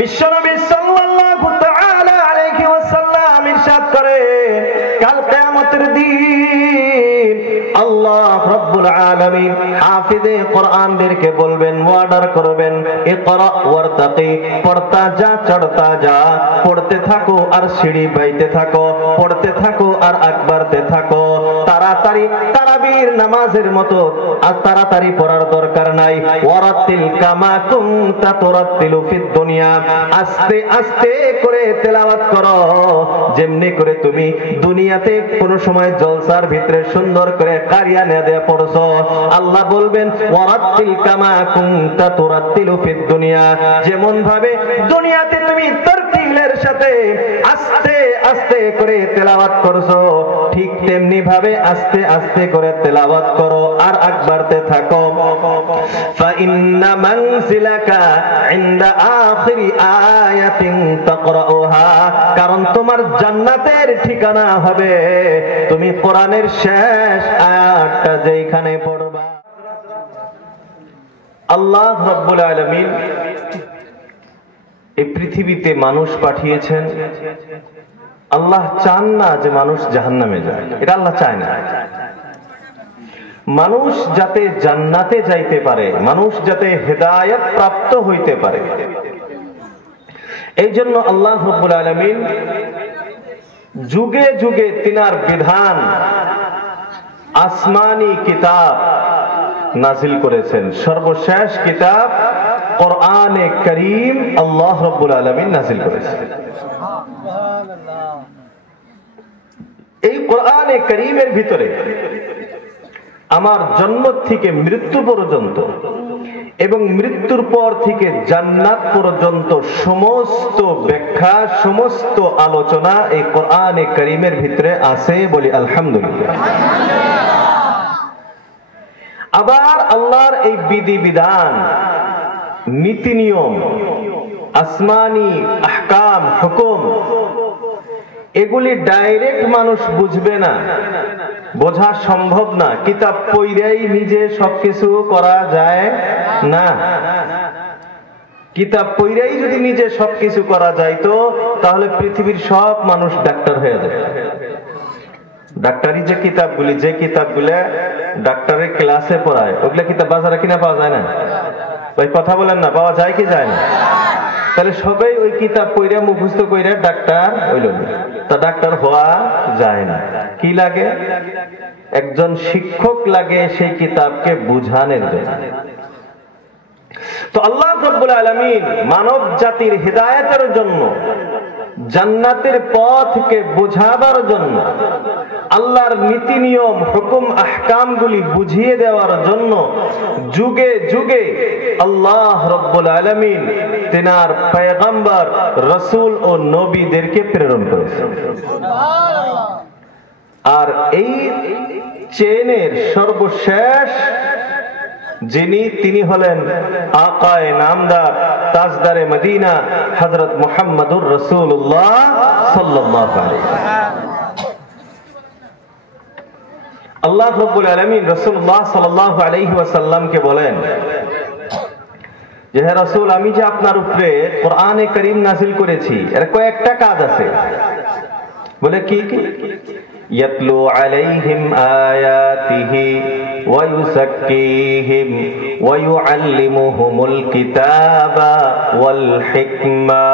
বিশ্বনবী সাল্লাল্লাহু তাআলা আলাইহি ওয়াসাল্লাম ইরশাদ করেন, কাল কিয়ামতের দিন আল্লাহ রাব্বুল আলামিন হাফিজে কোরআনদেরকে বলবেন, অর্ডার করবেন, ইকরা ওয়ারতাকি, পড়তা যা, চড়তা যা, পড়তে থাকো আর সিঁড়ি বাইতে থাকো, পড়তে থাকো আর আকবারতে থাকো। তাড়াতাড়ি তারাবির নামাজের মতো আর তাড়াতাড়ি পড়ার দরকার নাই। ওয়ারাতিল কামা কুনতা তুরাতিলু ফিদ দুনিয়া, আস্তে আস্তে করে তেলাওয়াত করো, যেমনি করে তুমি দুনিয়াতে কোন সময় জলসার ভিতরে সুন্দর করে কারিয়া নেদে পড়ছো, আল্লাহ বলবেন ওয়ারাতিল কামা কুনতা তুরাতিলু ফিদ দুনিয়া, যেমন ভাবে দুনিয়াতে তুমি তারতিলের সাথে আস্তে আস্তে করে তেলাওয়াত করছো, ঠিক তেমনি ভাবে আস্তে আস্তে করে তেলাওয়াত করো আর আকবারতে থাকো। ফাইন্না মানজিলাকা ইনদা আখিরি আয়াতিন তাকরাউহা, কারণ তোমার জান্নাতের ঠিকানা হবে তুমি কোরআনের শেষ আয়াতটা যেখানে পড়বা। আল্লাহ রাব্বুল আলামিন এই পৃথিবীতে মানুষ পাঠিয়েছেন। আল্লাহ চান না যে মানুষ জাহান্নামে যায়, এটা আল্লাহ চায় না। মানুষ যাতে জান্নাতে যাইতে পারে, মানুষ যাতে হেদায়েত প্রাপ্ত হইতে পারে, এই জন্য আল্লাহ রাব্বুল আলামিন যুগে যুগে তিনার বিধান আসমানি কিতাব নাজিল করেছেন। সর্বশেষ কিতাব কোরআনে কারীম আল্লাহ রাব্বুল আলামিন নাজিল করেছেন। এই কোরআনে কারীমের ভিতরে আমার জন্ম থেকে মৃত্যু পর্যন্ত এবং মৃত্যুর পর থেকে জান্নাত পর্যন্ত সমস্ত ব্যাখ্যা, সমস্ত আলোচনা এই কোরআনে কারীমের ভিতরে আছে, বলি আলহামদুলিল্লাহ। আবার আল্লাহর এই বিধিবিধান, নীতি নিয়ম, আসমানি আহকাম, হুকুম, এগুলি ডাইরেক্ট মানুষ বুঝবে না, বোঝা সম্ভব না। কিতাব পড়াই নিজে সবকিছু করা যায় না। কিতাব পড়াই যদি নিজে সবকিছু করা যায় তো তাহলে পৃথিবীর সব মানুষ ডাক্তার হয়ে যায়। ডাক্তারি যে কিতাবগুলি, যে কিতাবগুলো ডাক্তারের ক্লাসে পড়ায়, ওগুলা কিতাব বাজারে কিনা পাওয়া যায় না? ওই কথা বলেন না, পাওয়া যায় কি যায় না? তাহলে সবাই ওই কিতাব পড়া মুখস্থ কইরা ডাক্তার হইল, তা ডাক্তার হওয়া যায় না। কি লাগে? একজন শিক্ষক লাগে সেই কিতাবকে বুঝানোর জন্য। তো আল্লাহ রাব্বুল আলামিন মানব জাতির হিদায়াতের জন্য, জান্নাতের পথকে বোঝাবার জন্য, আল্লাহর নীতি নিয়ম, হুকুম, আহকামগুলি বুঝিয়ে দেওয়ার জন্য যুগে যুগে আল্লাহ রাব্বুল আলামিন তিনার পয়গম্বর, রাসূল ও নবীদেরকে প্রেরণ করেছেন। আর এই চেনের সর্বশেষ যিনি, তিনি হলেন আকায়ে নামদার, তাজদারে মদিনা, হযরত মুহাম্মদুর রাসূলুল্লাহ সাল্লাল্লাহু আলাইহি ওয়াসাল্লাম। আল্লাহ রাব্বুল আলামিন রাসূলুল্লাহ সাল্লাল্লাহু আলাইহি ওয়াসাল্লামকে বলেন যে হে রাসূল, আমি যে আপনার উপরে কোরআনে কারীম নাযিল করেছি, এর কয়েকটা কাজ আছে। বলে কি কি? ইয়াতলু আলাইহিম আয়াতিহি ওয়া ইউযাক্কিহিম ওয়া ইউআল্লিমুহুমুল কিতাবা ওয়াল হিকমা।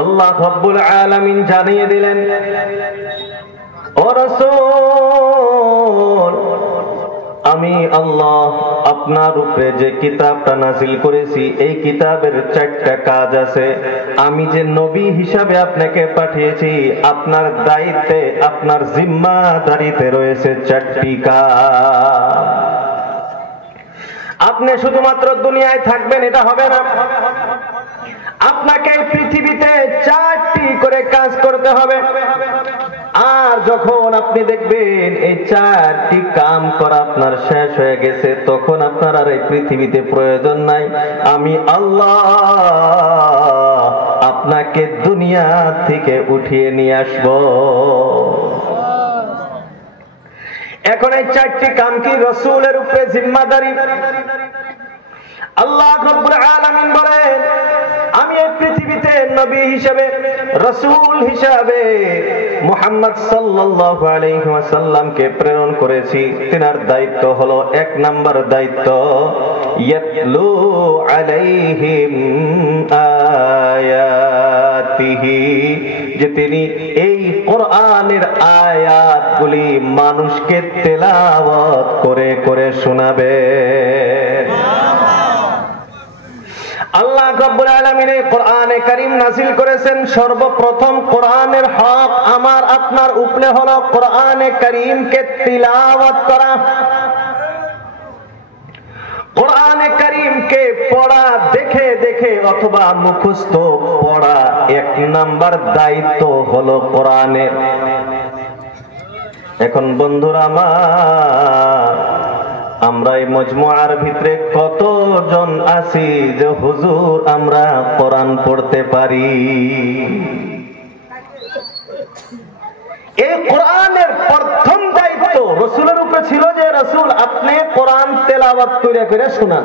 আল্লাহ রাব্বুল আলামিন জানিয়ে দিলেন, ও রাসূল, আমি আল্লাহ আপনার উপরে যে কিতাবটা নাযিল করেছি, এই কিতাবের 4টা কাজ আছে। আমি যে নবী হিসাবে আপনাকে পাঠিয়েছি, আপনার দায়িত্বে, আপনার জিম্মাদারিতে রয়েছে 4টি কাজ। আপনি শুধুমাত্র দুনিয়ায় থাকবেন এটা হবে না, আপনাকে এই পৃথিবীতে 4টি করে কাজ করতে হবে। আর যখন আপনি দেখবেন এই 4টি কাম করা আপনার শেষ হয়ে গেছে, তখন আপনার আর এই পৃথিবীতে প্রয়োজন নাই। আমি আল্লাহ আপনাকে দুনিয়া থেকে উঠিয়ে নিয়ে আসব। এখন এই 4টি কাম কি? রাসূলের উপরে জিম্মাদারি। আল্লাহ রাব্বুল আলামিন বলেন, আমি এই পৃথিবীতে নবী হিসেবে, রাসূল হিসেবে মুহাম্মদ সাল্লাল্লাহু আলাইহি ওয়াসাল্লামকে প্রেরণ করেছি। তিনার দায়িত্ব হলো, এক নাম্বার দায়িত্ব, ইয়াতলু আলাইহিম আয়াতিহি, যে তিনি এই কোরআনের আয়াতগুলি মানুষকে তেলাওয়াত করে করে শোনাবেন। আল্লাহ রাব্বুল আলামিন এই কোরআনে কারীম নাযিল করেছেন। সর্বপ্রথম কোরআনের হক আমার আপনার উপরে হলো কোরআনে কারীমকে তিলাওয়াত করা, কোরআনে কারীমকে পড়া, দেখে দেখে অথবা মুখস্থ পড়া এক নাম্বার দায়িত্ব হলো কোরআনের। এখন বন্ধুরা আমার, আমরা এই মজমুআর ভিতরে কতজন আছি যে হুজুর আমরা কোরআন পড়তে পারি? এই কোরআনের প্রথম দায়িত্ব রাসূলের উপরে ছিল যে রাসূল আপনি কোরআন তেলাওয়াত করে করে শোনান।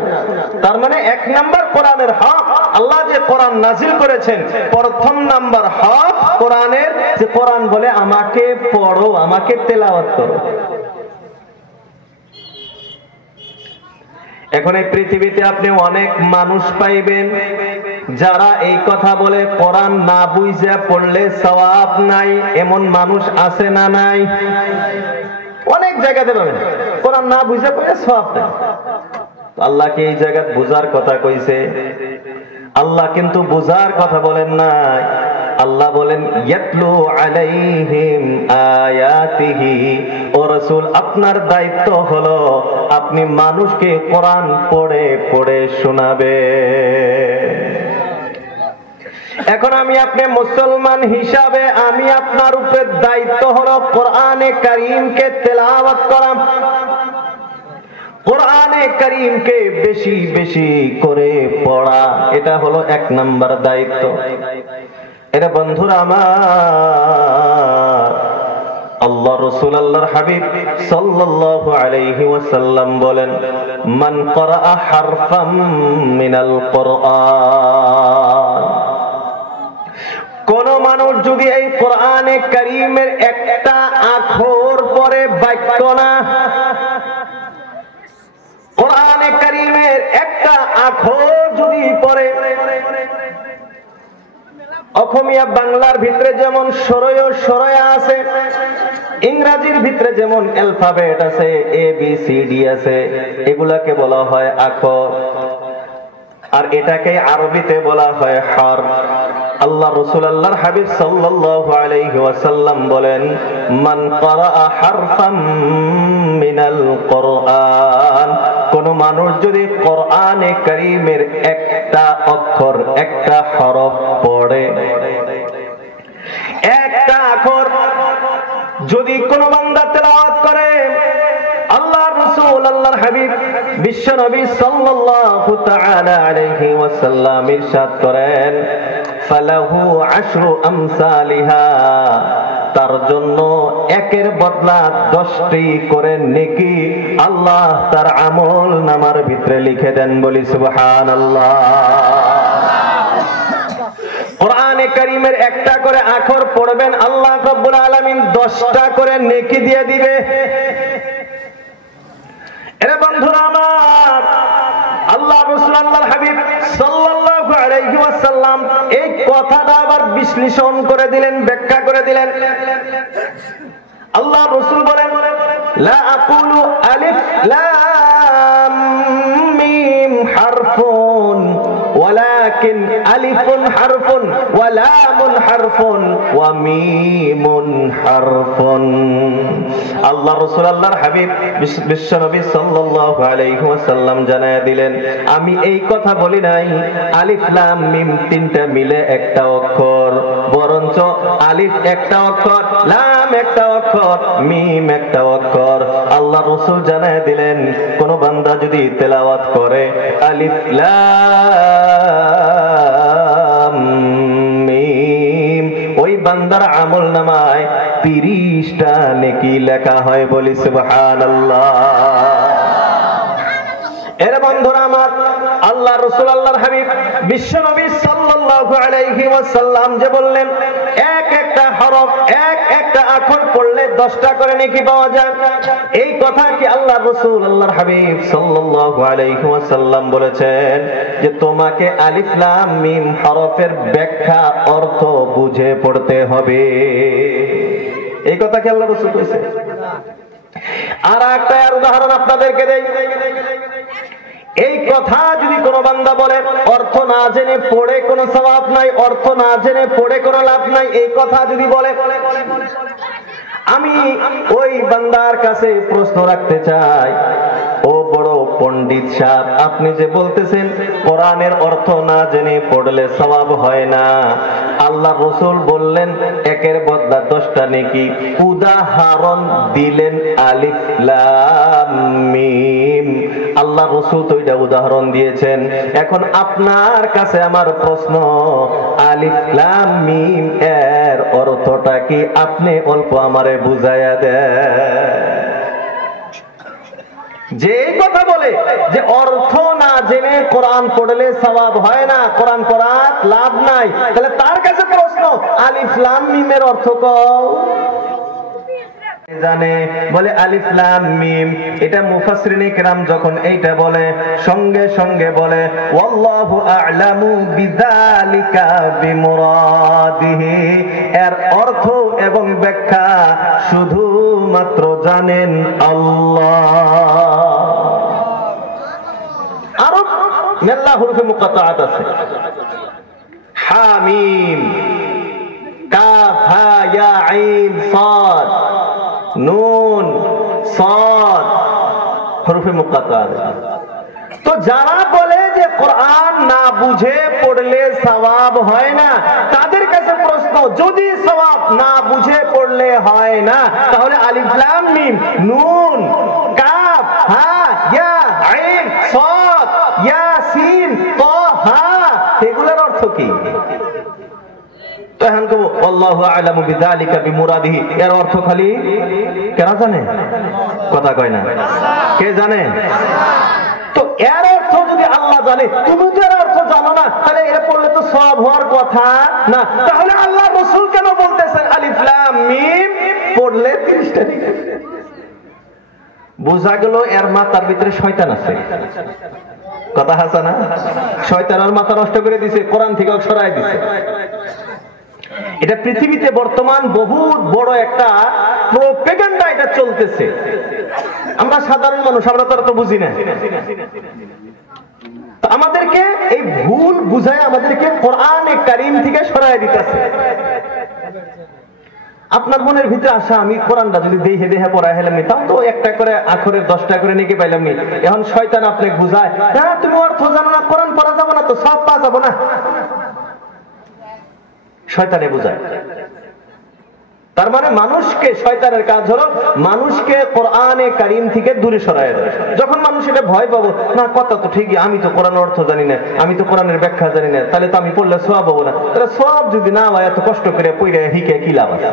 তার মানে এক নাম্বার কোরআনের হক, আল্লাহ যে কোরআন নাযিল করেছেন, প্রথম নাম্বার হক কোরআনের, যে কোরআন বলে আমাকে পড়ো, আমাকে তেলাওয়াত করো। এখন এই পৃথিবীতে আপনি অনেক মানুষ পাইবেন যারা এই কথা বলে কোরআন না বুঝে পড়লে সওয়াব নাই। এমন মানুষ আছে না নাই? অনেক জায়গাতে পাবেন কোরআন না বুঝে পড়লে সওয়াব নাই। আল্লাহকে এই জায়গা বুঝার কথা কইছে, আল্লাহ কিন্তু বুঝার কথা বলেন নাই। আল্লাহ বলেন ইয়াতলু আলাইহিম আয়াতিহি, ও রাসূল আপনার দায়িত্ব হলো আপনি মানুষকে কোরআন পড়ে পড়ে শোনাবেন। এখন আমি আপনি মুসলমান হিসাবে আমি আপনার উপরে দায়িত্ব হলো কোরআনে কারীমকে তেলাওয়াত করা, কোরআনে কারীমকে বেশি বেশি করে পড়া। এটা হলো এক নাম্বার দায়িত্ব। এটা বন্ধুরা আমার, আল্লাহ রাসূল আল্লাহর হাবিব সাল্লাল্লাহু আলাইহি ওয়াসাল্লাম বলেন, মান ক্বারাআ হারফাম মিনাল কোরআন, কোন মানুষ যদি এই কোরআনে কারীমের একটা অক্ষর পড়ে, বাক্য না, কোরআনে কারীমের একটা অক্ষর যদি পড়ে, অসমীয়া বাংলার ভিতরে যেমন সরয় সরয়া আছে, ইংরেজির ভিতরে যেমন অ্যালফাবেট আছে, এ বি সি ডি আছে, এগুলাকে বলা হয় অক্ষর, আর এটাকে আরবিতে বলা হয় হরফ। আল্লাহ রাসূল আল্লাহর হাবিব সাল্লাল্লাহু আলাইহি ওয়াসাল্লাম বলেন, মান ক্বারাআ হারফাম মিনাল কোরআন, কোন মানুষ যদি কোরআনে কারীমের একটা অক্ষর, একটা হরফ পড়ে, একটা অক্ষর যদি কোন বান্দা তেলাওয়াত করে, আল্লাহর রাসূল আল্লাহর হাবিব বিশ্ব নবী সাল্লাল্লাহু তাআলা আলাইহি ওয়াসাল্লাম ইরশাদ করেন, ফালাহু আশরু আমসালিহা, তার জন্য একের বদলা 10টি করে নেকি আল্লাহ তার আমল নামার ভিতরে লিখে দেন। বলি সুবহানাল্লাহ। কোরআনে কারীমের একটা করে অক্ষর পড়বেন, আল্লাহ রাব্বুল আলামিন 10টা করে নেকি দিয়ে দিবে। এরে বন্ধুরা আমার, আল্লাহ রাসূল আল্লাহর হাবিব সাল্লাল্লাহু আলাইহি ওয়াসাল্লাম এই কথাটা আবার বিশ্লেষণ করে দিলেন, ব্যাখ্যা করে দিলেন। আল্লাহ রাসূল বলেন, লা আকুলু আলিফ লাম মিম হারফুন ওয়ালাকিন আলিফুন হারফুন ওয়া লামুন হারফুন ওয়া মিমুন হারফুন। আল্লাহ রাসূল আল্লাহর হাবিব বিশ্ব নবী সাল্লাল্লাহু আলাইহি ওয়াসাল্লাম জানায়া দিলেন, আমি এই কথা বলি নাই আলিফ লাম মিম তিনটা মিলে একটা অক্ষর, বরঞ্চ আলিফ একটা অক্ষর, লাম একটা অক্ষর, মিম একটা অক্ষর। আল্লাহ রাসূল জানায়া দিলেন, কোন বান্দা যদি তেলাওয়াত করে আলিফ লাম মিম, ওই বান্দার আমল নামায় 30টা নেকি লেখা হয়। বলি সুবহানাল্লাহ। এর বন্ধুরা আমার, আল্লাহ আল্লাহর রাসূল আল্লাহর হাবিব বিশ্ব নবী সাল্লাল্লাহু আলাইহি ওয়াসাল্লাম যে বললেন এক একটা হরফ এক একটা আখর পড়লে 10টা করে নেকি পাওয়া যায়। এই কথা কি আল্লাহর রাসূল আল্লাহর হাবিব সাল্লাল্লাহু আলাইহি ওয়াসাল্লাম বলেছেন যে তোমাকে আলিফ লাম মিম হরফের ব্যাখ্যা অর্থ বুঝে পড়তে হবে। এই কথা কি আল্লাহর রাসূল কইছে? আর একটা উদাহরণ আপনাদেরকে দেই। এই কথা যদি কোনো বান্দা বলে অর্থ না জেনে পড়ে কোনো সওয়াব নাই, অর্থ না জেনে পড়ে কোনো লাভ নাই, এই কথা যদি বলে, আমি ওই বান্দার কাছে প্রশ্ন রাখতে চাই, ও বড় পণ্ডিত সাহেব, আপনি যে বলতেছেন কোরআনের অর্থ না জেনে পড়লে সওয়াব হয় না, আল্লাহ রাসূল বললেন একের বদলা 10টা নেকি, উদাহরণ দিলেন আলিফ লাম মিম। আল্লাহ রাসূল তো এটা উদাহরণ দিয়েছেন। এখন আপনার কাছে আমার প্রশ্ন, আলিফ লাম মিম এর অর্থটা কি আপনি অল্প আমারে বুঝাইয়া দেন। যে কথা বলে যে অর্থ না জেনে কোরআন পড়লে সওয়াব হয় না, কোরআন পড়ার লাভ নাই, তাহলে তার কাছে প্রশ্ন, আলিফ লাম মিমের অর্থ কও। জানে বলে আলিফ লাম মিম, এটা মুফাসসিরিনে কেরাম যখন এইটা বলে সঙ্গে সঙ্গে বলে ওয়াল্লাহু আ'লামু বিযালিকা বিমুরাদিহি, এর অর্থ এবং ব্যাখ্যা শুধুমাত্র জানেন আল্লাহ। আরো মেলা হুরুফে মুকাত্তাআত আছে, হামিম, কাফ হা ইয়া আইন সাদ, নুন সাদ, হুরুফে মুকাত্তাআত। তো যারা বলে যে কোরআন না বুঝে পড়লে সওয়াব হয় না, তাদের কাছে প্রশ্ন, যদি সওয়াব না বুঝে পড়লে হয় না, তাহলে আলিফ লাম মিম, নুন, কাফ, হা, ইয়া, আইন, সাদ, ইয়াসিন, তাহা, এগুলোর অর্থ কি? তখন তো আল্লাহু আ'লামু বিযালিকা বিমুরাদিহি, এর অর্থ খালি কেন জানে? কথা কয় না, কে জানে? তো এর অর্থ যদি আল্লাহ জানে, তুমি তো এর অর্থ জানো না, তাহলে এটা পড়লে তো সওয়াব হওয়ার কথা না। তাহলে আল্লাহ রাসূল কেন বলতেছেন আলিফ লাম মিম পড়লে 30টা নেকি? বোঝা গেল এর মাথার ভিতরে শয়তান আছে। কথা আছে না? শয়তান ওর মাথা নষ্ট করে দিয়েছে, কোরআন থেকে সরায় দিয়েছে। এটা পৃথিবীতে বর্তমান বহুত বড় একটা প্রোপাগান্ডা এটা চলতেছে। আমরা সাধারণ মানুষ, আমরা তো বুঝি না। আমাদেরকে এই ভুল বুঝায় আমাদেরকে কোরআনে কারীম থেকে সরায় দিতেছে। আপনার মনের ভিতরে আসা, আমি কোরআনটা যদি দেহে দেহে পড়াই হেলাম নি, তাও তো একটা করে আখরের 10টা করে নেকি পাইলাম নি। এখন শয়তান আপনাকে বুঝায়, হ্যাঁ তুমি অর্থ জানো না, কোরআন পড়া যাবে না, তো সব পাওয়া যাবো না। শয়তানে বুঝায়। তার মানে মানুষকে, শয়তানের কাজ হলো মানুষকে কোরআনে কারীম থেকে দূরে সরায় দেয়। যখন মানুষ এটা ভয় পাবো না, কথা তো ঠিকই, আমি তো কোরআনের অর্থ জানি না, আমি তো কোরআনের ব্যাখ্যা জানি না, তাহলে তো আমি পড়লে সওয়াব পাবো না। তাহলে সওয়াব যদি না হয়, এত কষ্ট করে পড়ে হিকে কি লাভ আছে?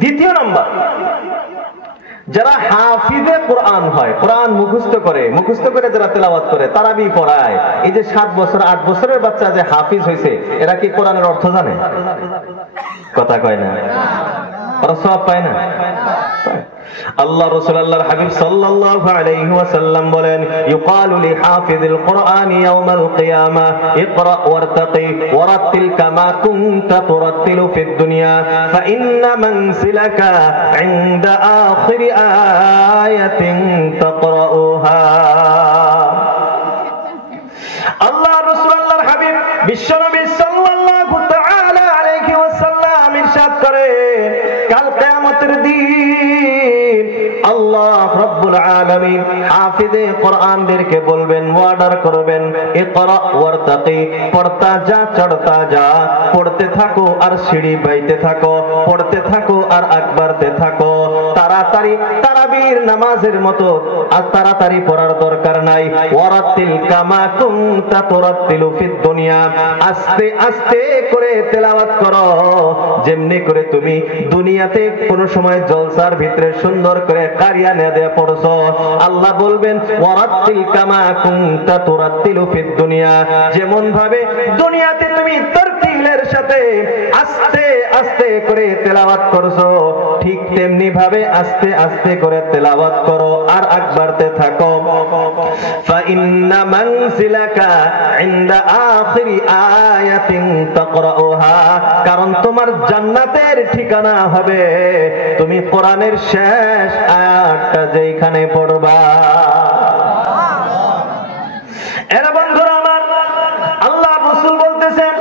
দ্বিতীয় নাম্বার, যারা হাফিজে কোরআন হয়, কোরআন মুখস্থ করে যারা তেলাওয়াত করে, তারাবি পড়ায়, এই যে 7 বছর 8 বছরের বাচ্চা যে হাফিজ হয়েছে, এরা কি কোরআনের অর্থ জানে? কথা কয় না, ওরা সওয়াব পায় না। আল্লাহ রাসূল আল্লাহর হাবিব সাল্লাল্লাহু আলাইহি ওয়াসাল্লাম বলেন, ইউকালু লিহাফিযিল কুরআনি ইয়াওমাল কিয়ামাহ ইকরা ওয়ারতাকি ওয়ারাতিল কামা কুনতা তুরাতিলু ফিদ দুনিয়া ফাইন্না মানসিলাকা ইনদা আখিরি আয়াতিন তাকরাউহা। আল্লাহ রাসূল আল্লাহর হাবিব বিশ্বনবী সাল্লাল্লাহু তাআলা আলাইহি ওয়াসাল্লাম ইরশাদ করেন, কাল কিয়ামতের দিন আল্লাহ রাব্বুল আলামিন হাফিজে কোরআনদেরকে বলবেন, ওয়ার্ডার করবেন, ইকরা ওয়ারতাকি, পড়তা যা, চড়তা যা, পড়তে থাকো আর সিঁড়ি বাইতে থাকো, পড়তে থাকো আর আকবারতে থাকো। তাড়াতাড়ি তারাবির নামাজের মতো আর তাড়াতাড়ি পড়ার দরকার নাই। ওয়ারাতিল কামা কুনতা তুরাতিলু ফিদ দুনিয়া, আস্তে আস্তে করে তেলাওয়াত করো যেমনি করে তুমি দুনিয়াতে কোন সময় জলসার ভিতরে সুন্দর করে কারিয়া নেদে পড়ছো। আল্লাহ বলবেন ওয়ারাতিল কামা কুনতা তুরাতিলু ফিদ দুনিয়া, যেমন ভাবে দুনিয়াতে তুমি তারতিলের সাথে আস্তে আস্তে করে তেলাওয়াত করছো, ঠিক তেমনি ভাবে আস্তে আস্তে করে তেলাওয়াত করো আর আকবারতে থাকো। ফাইন্না মানজিলাকা ইনদা আখিরি আয়াতিন তাকরাউহা, কারণ তোমার জান্নাতের ঠিকানা হবে তুমি কোরআনের শেষ আয়াতটা যেখানে পড়বা। এরা বন্ধুরা আমার, আল্লাহ রাসূল বলতেছেন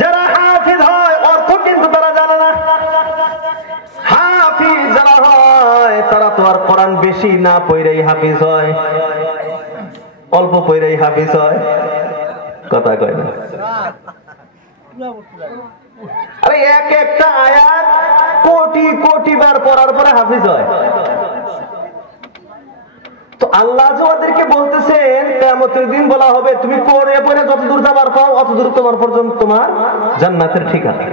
যারা হাফিজ হয় অর্থ কিন্তু তারা জানে না। হাফিজ যারা হয় তারা তো আর কোরআন বেশি না পড়েই হাফিজ হয়, অল্প পড়েই হাফিজ হয়, কথা কয় না। আরে এক একটা আয়াত কোটি কোটি বার পড়ার পরে হাফিজ হয়। তো আল্লাহ যে ওদেরকে বলতেছেন কিয়ামতের দিন বলা হবে তুমি পড়ে পড়ে যত দূর যাবার পাও অত দূর তোমার পর্যন্ত তোমার জান্নাতের ঠিকানা।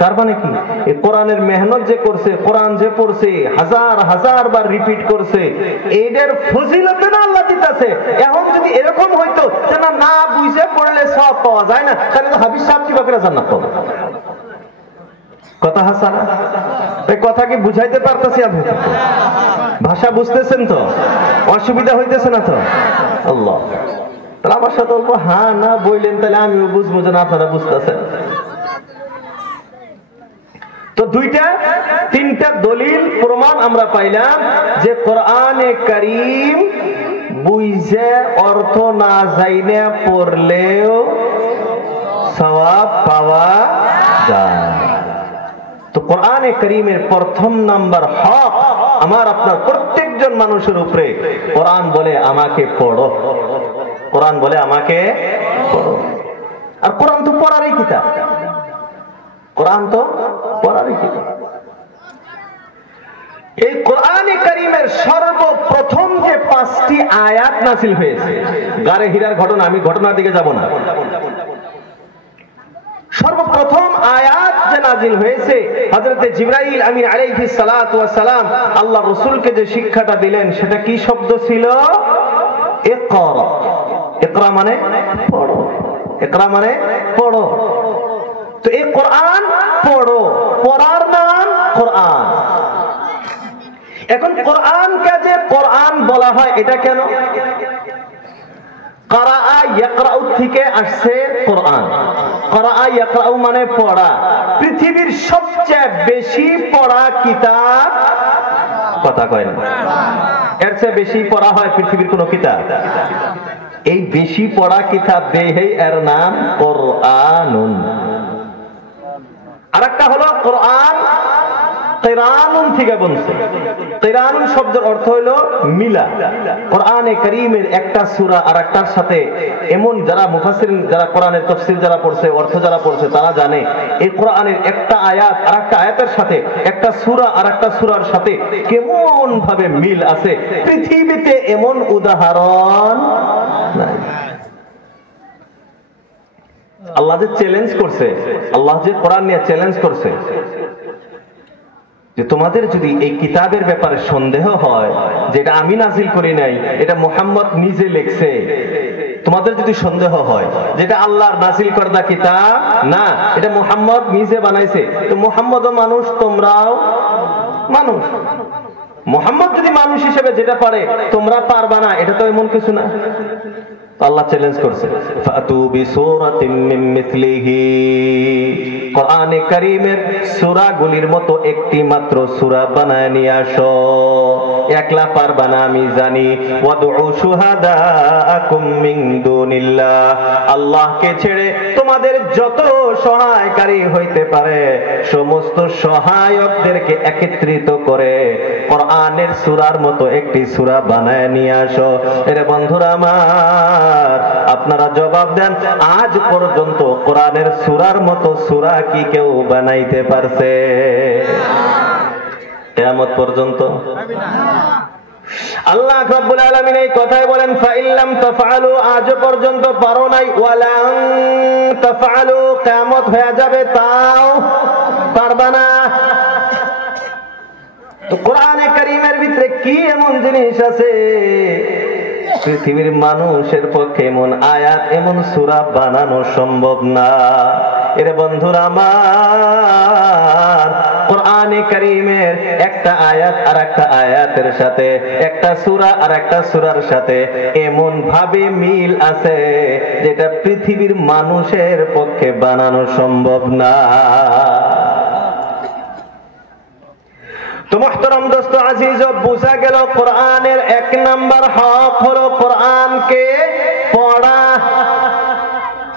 তার মানে কি, এই কোরআনের মেহনত যে করছে, কোরআন যে পড়ছে, হাজার হাজার বার রিপিট করছে, এদের ফজিলত না আল্লাহ দিতেছে। এখন যদি এরকম হইতো যে না বুঝে পড়লে সব পাওয়া যায় না, তাহলে তো হাফিজ সাহেব কিভাবে জান্নাত পাবে? কথা হাসান, এই কথা কি বুঝাইতে পারতেছি? আপনি ভাষা বুঝতেছেন তো? অসুবিধা হইতেছে না তো? আল্লাহ, তাহলে আমার সাথে অল্প হ্যাঁ না বললেন, তাহলে আমিও বুঝবো যে না আপনারা বুঝতেছেন। তো দুইটা তিনটা দলিল প্রমাণ আমরা পাইলাম যে কোরআনে কারীম বুঝে অর্থ না জাইনে পড়লেও সওয়াব পাওয়া যায়। তো কোরআনে কারীমের প্রথম নাম্বার হক আমার আপনার প্রত্যেকজন মানুষের উপরে। কোরআন বলে আমাকে পড়ো, কোরআন বলে আমাকে পড়ো। আর কোরআন তো পড়ারই কিতাব, কোরআন তো পড়ারই কিতাব। এই কোরআনে কারীমের সর্বপ্রথম যে 5টি আয়াত নাযিল হয়েছে, গারে হীরার ঘটনা, আমি ঘটনার দিকে যাব না, সর্বপ্রথম আয়াত যে নাযিল হয়েছে হযরত জিবরাইল আমিন আলাইহিস সালাতু ওয়াস সালাম আল্লাহ রাসূলকে যে শিক্ষাটা দিলেন সেটা কি শব্দ ছিল? ইকরা। ইকরা মানে পড়ো, ইকরা মানে পড়ো। তো এই কোরআন পড়ো, পড়ার নাম কোরআন। এখন কোরআনকে যে কোরআন বলা হয় এটা কেন? কারাআ ইয়াকরাউ থেকে আসছে কোরআন। কারাআ ইয়াকরাউ মানে পড়া। পৃথিবীর সবচেয়ে বেশি পড়া কিতাব, কথা কয় না, এর চেয়ে বেশি পড়া হয় পৃথিবীর কোন কিতাব? এই বেশি পড়া কিতাব দেই এর নাম কোরআনুন। আরেকটা হলো কোরআন কিরানুন থেকে বলছে। কিরানুন শব্দের অর্থ হলো মিলা। কোরআনে কারীমের একটা সূরা আরেকটার সাথে এমন যারা মুফাসসিরিন, যারা কোরআনের তাফসীর যারা পড়ছে, অর্থ যারা পড়ছে তারা জানে এই কোরআনের একটা আয়াত আরেকটা আয়াতের সাথে, একটা সূরা আরেকটা সূরার সাথে কেমন ভাবে মিল আছে। পৃথিবীতে এমন উদাহরণ নাই। আল্লাহ যে চ্যালেঞ্জ করছে, আল্লাহ যে কোরআন নিয়ে চ্যালেঞ্জ করছে যে তোমাদের যদি এই কিতাবের ব্যাপারে সন্দেহ হয় যেটা আমি নাজিল করি নাই, এটা মুহাম্মদ নিজে লিখছে, তোমাদের যদি সন্দেহ হয় যেটা আল্লাহর নাজিল করা কিতাব না, এটা মুহাম্মদ নিজে বানাইছে, তো মুহাম্মদও মানুষ, তোমরাও মানুষ। মুহাম্মদ যদি মানুষ হিসেবে যেটা পারে তোমরা পারবা না, এটা তো এমন কিছু না। আল্লাহ চ্যালেঞ্জ করছে, ফাতু বিসূরাতিন মিন মিসলিহি। কোরআনে কারীমের সূরাগুলির মতো একটি মাত্র সূরা বানায় নিয়ে আসো। একলা পারবা না আমি জানি। ওয়াদউ শুহাদাআকুম মিন দুনিল্লাহ। আল্লাহকে ছেড়ে তোমাদের যত সহায়কারী হইতে পারে সমস্ত সহায়কদেরকে একত্রিত করে কোরআনের সূরার মতো একটি সূরা বানায় নিয়ে আসো। এরে বন্ধুরা আমার, আপনারা জবাব দেন, আজ পর্যন্ত কোরআনের সূরার মতো সূরা কি কেউ বানাইতে পারছে? কিয়ামত পর্যন্ত আল্লাহ রাব্বুল আলামিন এই কথাই বলেন, ফাইল্লাম তাফআলু, আজ পর্যন্ত পারো নাই, ওয়ালান তাফআলু, কিয়ামত হয়ে যাবে তাও পারবা না। তো কোরআনে কারীমের ভিতরে কি এমন জিনিস আছে পৃথিবীর মানুষের পক্ষে এমন আয়াত, এমন সূরা বানানো সম্ভব না। এরে বন্ধুরা আমার, কোরআনে কারীমের একটা আয়াত আর একটা আয়াতের সাথে, একটা সূরা আর একটা সূরার সাথে এমন ভাবে মিল আছে যেটা পৃথিবীর মানুষের পক্ষে বানানো সম্ভব না। তো মুহতারাম দোস্ত আজিজ, বোঝা গেল কোরআনের এক নাম্বার হক হলো কোরআনকে পড়া।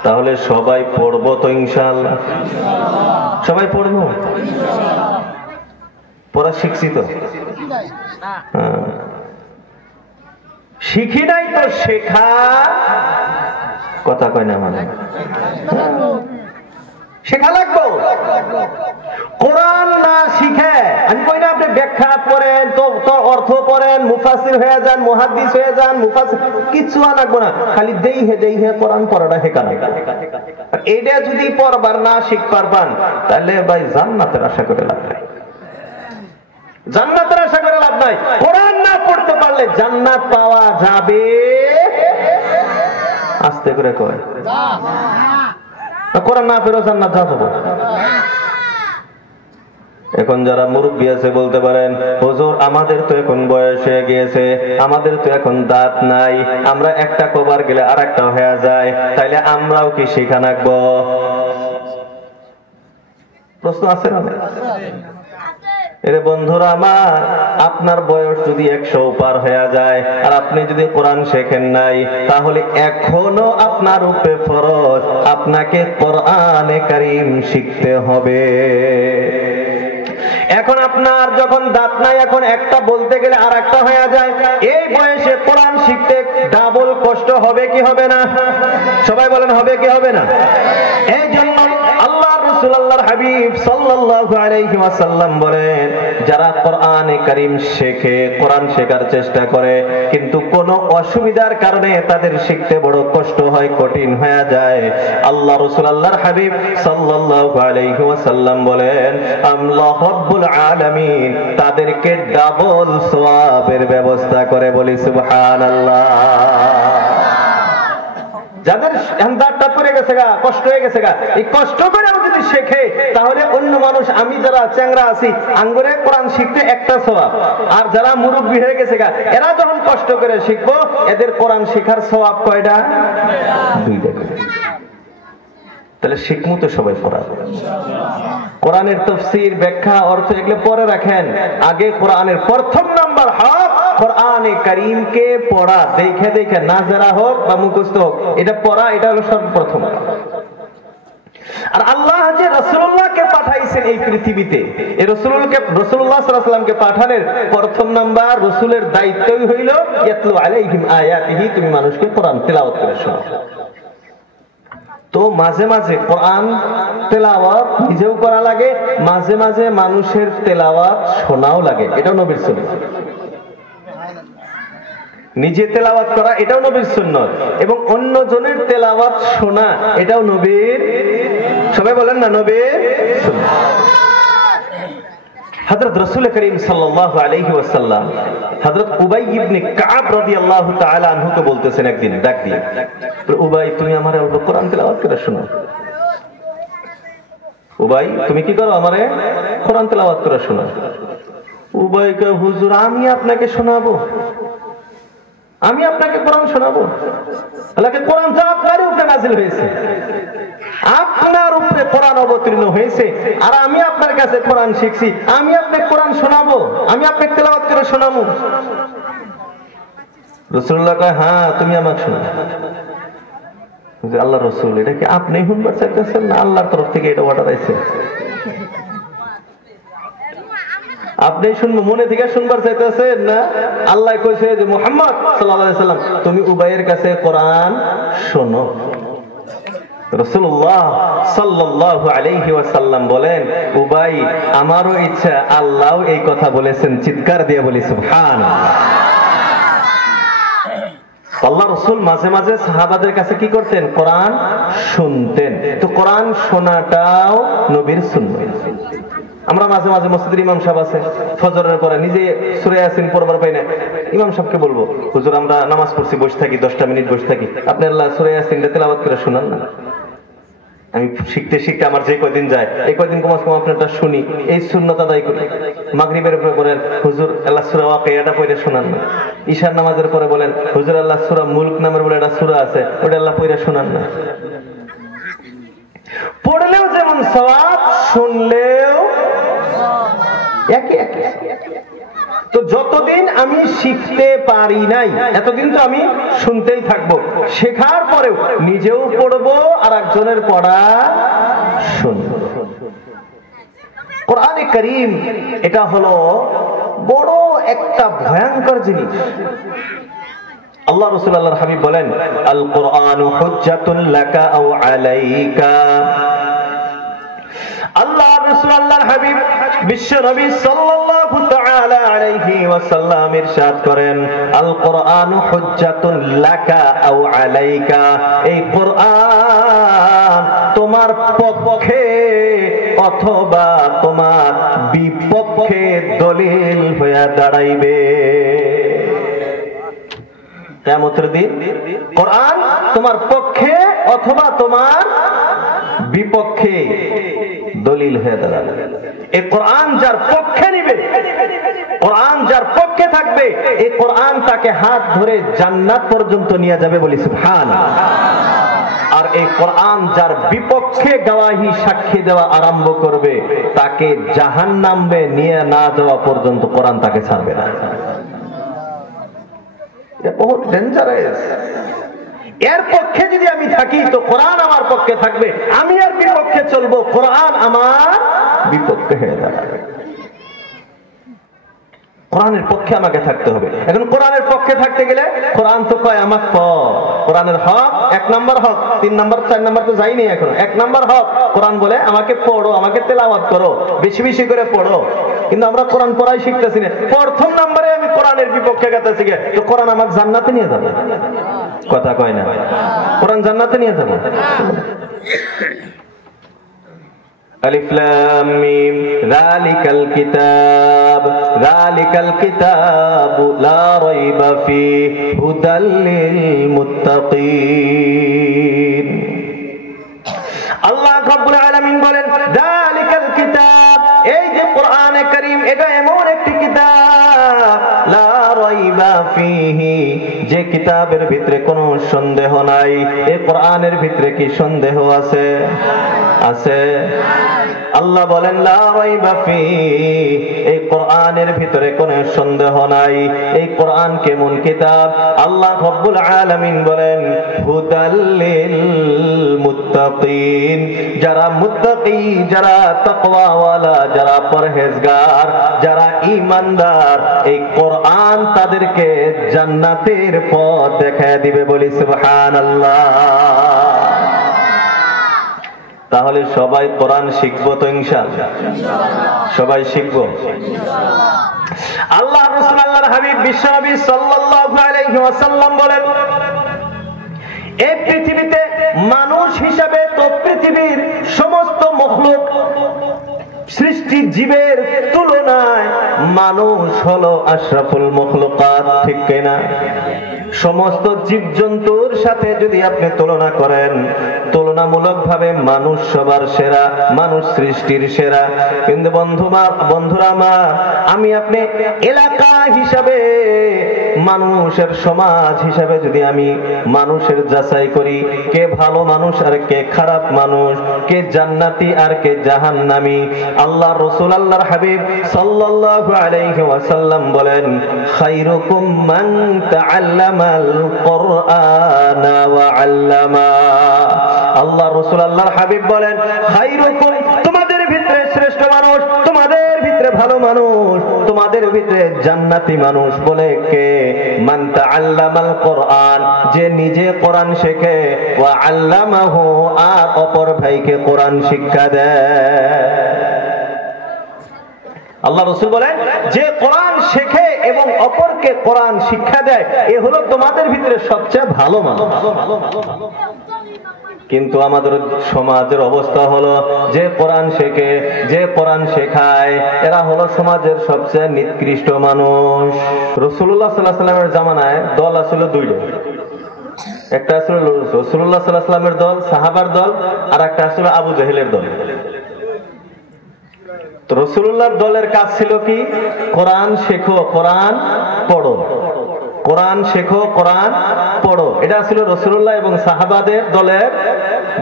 তাহলে সবাই পড়বো তো ইনশাআল্লাহ? সবাই পড়বো? পড়া শিখছি তো? শিখি নাই তো শেখা কথা কয় না, মানে শেখা লাগবো। কোরআন না শিখে, আমি কই না আপনি ব্যাখ্যা পড়েন, তো অর্থ পড়েন, মুফাসসির হয়ে যান, মুহাদ্দিস হয়ে যান, মুফাসসির কিছু আনাগো না, খালি দেইহে কোরআন পড়াটা শেখা না। এইটা যদি পড়বার না শিখ পারবান, তাহলে ভাই জান্নাতের আশা করে লাভ নাই। জান্নাতের আশা করে লাভ নাই। কোরআন না পড়তে পারলে জান্নাত পাওয়া যাবে? আস্তে করে কয়, কোরআন না পড়ে জান্নাত যাবে? এখন যারা মুরব্বী আছে বলতে পারেন, হুজুর আমাদের তো এখন বয়স হয়ে গিয়েছে, আমাদের তো এখন দাঁত নাই, আমরা একটা কবার গেলে আর একটা হয়ে যায়, তাইলে আমরাও কি শিখা রাখবো? প্রশ্ন আছে না? এরে বন্ধুরা আমার, আপনার বয়স যদি 100 পার হয়ে যায় আর আপনি যদি কোরআন শেখেন নাই, তাহলে এখনো আপনার উপরে ফরজ, আপনাকে কোরআনে কারীম শিখতে হবে। এখন আপনার যখন দাঁত নাই, এখন একটা বলতে গেলে আর একটা হয়ে যায়, এই বয়সে কোরআন শিখতে ডাবল কষ্ট হবে কি হবে না? সবাই বলেন হবে কি হবে না? এই জন্য আল্লাহর রাসূল, আল্লাহর হাবিব সাল্লাল্লাহু আলাইহি ওয়াসাল্লাম বলেন, যারা কোরআনে কারীম শেখে, কোরআন শেখার চেষ্টা করে, কিন্তু কোনো অসুবিধার কারণে তাদের শিখতে বড় কষ্ট হয়, কঠিন হয়ে যায়, আল্লাহ রাসূল, আল্লাহর হাবিব সাল্লাল্লাহু আলাইহি ওয়াসাল্লাম বলেন, আল্লাহ রাব্বুল আলামিন তাদেরকে ডাবল সওয়াবের ব্যবস্থা করে। বলি সুবহানাল্লাহ। যাদের দাঁতটা পড়ে গেছে গা, কষ্ট হয়ে গেছে গা, এই কষ্ট করে যদি শেখে, তাহলে অন্য মানুষ, আমি যারা চ্যাংরা আছি, আঙ্গুরে কোরআন শিখতে একটা সওয়াব, আর যারা মুরব্বী হয়ে গেছে গা, এরা যখন কষ্ট করে শিখবো, এদের কোরআন শেখার সওয়াব কয়টা? 2টা। তাহলে শিখমু তো সবাই পড়াবো। কোরআনের তাফসীর, ব্যাখ্যা, অর্থ এগুলো পরে রাখেন, আগে কোরআনের প্রথম নাম্বার হক কোরআনে কারীমকে পড়া, দেখে দেখে নাজারা হোক বা মুখস্থ হোক, এটা পড়া, এটা হলো সর্বপ্রথম। আর আল্লাহ যে রাসূলুল্লাহকে পাঠাইছেন এই পৃথিবীতে, এই রাসূলুল্লাহ সাল্লাল্লাহু আলাইহি ওয়াসাল্লামকে পাঠানোর প্রথম নাম্বার রাসূলের দায়িত্বই হইল ইয়াতলু আলাইহিম আয়াতিহি, তুমি মানুষকে কোরআন তেলাওয়াত করে শোনাও। তো মাঝে মাঝে কোরআন তেলাওয়াত নিজেও করা লাগে, মাঝে মাঝে মানুষের তেলাওয়াত শোনাও লাগে, এটাও নবীর সুন্নাত। নিজে তেলাওয়াত করা এটাও নবীর সুন্নাত, এবং অন্য জনের তেলাওয়াত শোনা এটাও নবীর, সবাই বলেন না, নবীর সুন্নাত। হযরত রাসূল করিম সাল্লাল্লাহু আলাইহি ওয়াসাল্লাম হযরত উবাই ইবনে কাব রাদিয়াল্লাহু তাআলা আনহুকে বলতেছেন একদিন ডাক দিয়ে, উবাই তুমি আমারে অল্প কোরআন তেলাওয়াত করে শোনাও। উবাই তুমি কি করো? আমারে কোরআন তেলাওয়াত করে শোনাও। উবাই কয়, হুজুর আমি আপনাকে শোনাবো, আমি আপনাকে কোরআন শোনাবো? আল্লাহকে কোরআন তো আপনার উপরে নাযিল হয়েছে, আপনার উপরে কোরআন অবতীর্ণ হয়েছে, আর আমি আপনার কাছে কোরআন শিখছি, আমি আপনাকে কোরআন শোনাবো, আমি আপনাকে তেলাওয়াত করে শোনাবো। রাসূলুল্লাহ কয়, হ্যাঁ তুমি আমাকে শোনাও। আল্লাহ রাসূল, এটা কি আপনি শুনবার চাইতেছেন না আল্লাহর তরফ থেকে এটা অর্ডার আইছে? আপনি শুনবো, মনে থেকে শুনবার চাইতেছেন না? আল্লাহ কইছে যে মুহাম্মদ সাল্লাল্লাহু আলাইহি ওয়াসাল্লাম তুমি উবাইয়ের কাছে কোরআন শোনো। রাসূলুল্লাহ সাল্লাল্লাহু আলাইহি ওয়াসাল্লাম বলেন, উবাই আমারও ইচ্ছা, আল্লাহও এই কথা বলেছেন, চিৎকার দিয়ে বলি সুবহানাল্লাহ। আল্লাহ রাসূল মাঝে মাঝে সাহাবাদের কাছে কি করতেন? কোরআন শুনতেন। তো কোরআন শোনাটাও নবীর সুন্নাত। আমরা মাঝে মাঝে মসজিদের ইমাম সাহেব আছে, ফজরের পরে নিজে সূরা ইয়াসিন পড়বার পাই না, ইমাম সাহেবকে বলবো, হুজুর আমরা নামাজ পড়ছি, বসে থাকি 10টা মিনিট বসে থাকি, আপনি আল্লাহ সূরা ইয়াসিনটা তেলাওয়াত করে শোনান না। আমি শিখতে শিখতে আমার যে কয়দিন যায়, এই কয়দিন কমাস কম আপনারটা শুনি, এই সুন্নাত আদায় করি। মাগরিবের পরে বলেন হুজুর আল্লাহ সূরা ওয়াকিয়াটা পড়ে শোনান না। ঈশার নামাজের পরে বলেন হুজুর আল্লাহ সূরা মুলক নামের বলে একটা সূরা আছে, ওটা আল্লাহ পড়ে শোনান না। পড়লেও যেমন সওয়াব, শুনলেও একই একই। তো যতদিন আমি শিখতে পারি নাই এতদিন তো আমি শুনতেই থাকবো, শেখার পরেও নিজেও পড়বো আর একজনের পড়া শুনবো। কোরআনে কারীম এটা হলো বড় একটা ভয়ঙ্কর জিনিস। আল্লাহ রাসূল আল্লাহর হাবিব বলেন আল কুরআনু হুজ্জাতুন লাকা আও আলাইকা। আল্লাহ রাসূল আল্লাহর হাবিব বিশ্ব নবী সাল্লাল্লাহু তাআলা আলাইহি ওয়াসাল্লাম ইরশাদ করেন আল কুরআনু হুজ্জাতুন লাকা আও আলাইকা। এই কুরআন তোমার পক্ষে অথবা তোমার বিপক্ষে দলিল হয়ে দাঁড়াইবে। কিয়ামতের দিন কোরআন তোমার পক্ষে অথবা তোমার বিপক্ষে দলিল হয়ে দাঁড়াবে। এই কোরআন যার পক্ষে নিবে, কোরআন যার পক্ষে থাকবে, এই কোরআন তাকে হাত ধরে জান্নাত পর্যন্ত নিয়ে যাবে, বলি সুবহানাল্লাহ। আর এই কোরআন যার বিপক্ষে গওয়াহি সাক্ষী দেওয়া আরম্ভ করবে, তাকে জাহান্নামে নিয়ে না যাওয়া পর্যন্ত কোরআন তাকে ছাড়বে না। এটা বহুত ডেঞ্জারাস। এর পক্ষে যদি আমি থাকি তো কোরআন আমার পক্ষে থাকবে, আমি আর বিপক্ষে চলবো, কোরআন আমার বিপক্ষে হয়ে দাঁড়াবে। কোরআনের পক্ষে আমাকে থাকতে হবে। এখন কোরআনের পক্ষে থাকতে গেলে কোরআন তো কয় আমাকে পড়। কোরআনের হক 1 নম্বর হক, 3 নম্বর 4 নম্বর তো যাইনি এখনো। 1 নম্বর হক কোরআন বলে আমাকে পড়ো, আমাকে তেলাওয়াত করো, বেশি বেশি করে পড়ো। কিন্তু আমরা কোরআন পড়াই শিখতেছি না। প্রথম নম্বরে আমি কোরআনের বিপক্ষে গেতেছি, তো কোরআন আমাকে জান্নাতে নিয়ে যাবে, কথা কয় না? কোরআন জান্নাতে নিয়ে যাবে। আলিফ লাম মিম যালিকাল কিতাবু লা রাইবা ফীহি হুদাল লিল মুত্তাকিন। আল্লাহ রাব্বুল আলামিন বলেন যালিকাল কিতাব, এই যে কোরআনে কারীম এটা এমন একটি কিতাব লা রাইবা ফীহি, যে কিতাবের ভিতরে কোনো সন্দেহ নাই। এই কোরআনের ভিতরে কি সন্দেহ আছে? আছে। আল্লাহ বলেন লা রাইবা ফীহি, এই কোরআনের ভিতরে কোনো সন্দেহ নাই। এই কোরআন কেমন কিতাব? আল্লাহ রাব্বুল আলামিন বলেন হুদাল লিল মুত্তাকিন, যারা মুত্তাকি, যারা তাকওয়াওয়ালা, যারা পরহেজগার, যারা ঈমানদার, এই কোরআন তাদেরকে জান্নাতের পথ দেখায় দিবে, বলি সুবহানাল্লাহ। তাহলে সবাই কোরআন শিখবো তো ইনশাআল্লাহ? সবাই শিখবো ইনশাআল্লাহ। আল্লাহ রাসূল আল্লাহর হাবিব বিশ্বনবী সাল্লাল্লাহু আলাইহি ওয়াসাল্লাম বলেন এই পৃথিবীতে মানুষ হিসাবে তো পৃথিবীর সমস্ত মখলুক সৃষ্টি জীবের তুলনায় মানুষ হলো আশরাফুল মখলুকাত, ঠিক কিনা? সমস্ত জীবজন্তুর সাথে যদি আপনি তুলনা করেন, তুলনামূলকভাবে মানুষ সবার সেরা, মানুষ সৃষ্টির সেরা। কিন্তু বন্ধুরা আমার, আমি আপনি এলাকা হিসাবে, মানুষের সমাজ হিসাবে যদি আমি মানুষের যাচাই করি, কে ভালো মানুষ আর কে খারাপ মানুষ, কে জান্নাতি আর কে জাহান্নামী, আল্লাহ রাসূল আল্লাহর হাবিব সাল্লাল্লাহু আলাইহি ওয়াসাল্লাম বলেন খায়রুকুম মান তাআল্লামাল কুরআনা ওয়া আল্লামা। আল্লাহ রাসূল আল্লাহর হাবিব বলেন খায়রুকুম, তোমাদের ভিতরে শ্রেষ্ঠ মানুষ, তোমাদের ভিতরে ভালো মানুষ, তোমাদের ভিতরে জান্নাতি মানুষ বলে কে? মান তাআল্লামাল কুরআন, যে নিজে কোরআন শেখে, ওয়া আল্লামাহু, আর অপর ভাইকে কোরআন শিক্ষা দেয়। আল্লাহ রাসূল বলেন যে কোরআন শেখে এবং অপরকে কোরআন শিক্ষা দেয় এ হলো তোমাদের ভিতরে সবচেয়ে ভালো মানুষ। কিন্তু আমাদের সমাজের অবস্থা হলো যে কোরআন শেখে, যে কোরআন শেখায়, এরা হলো সমাজের সবচেয়ে নিকৃষ্ট মানুষ। রাসূলুল্লাহ সাল্লাল্লাহু আলাইহি ওয়াসাল্লামের জামানায় দল ছিল দুইটা। একটা ছিল রাসূলুল্লাহ সাল্লাল্লাহু আলাইহি ওয়াসাল্লামের দল, সাহাবার দল, আর একটা ছিল আবু জাহেলের দল। তো রাসূলুল্লাহর দলের কাজ ছিল কি? কোরআন শেখো, কোরআন পড়ো, কোরআন শেখো, কোরআন পড়ো। এটা ছিল রাসূলুল্লাহ এবং সাহাবাদের দলের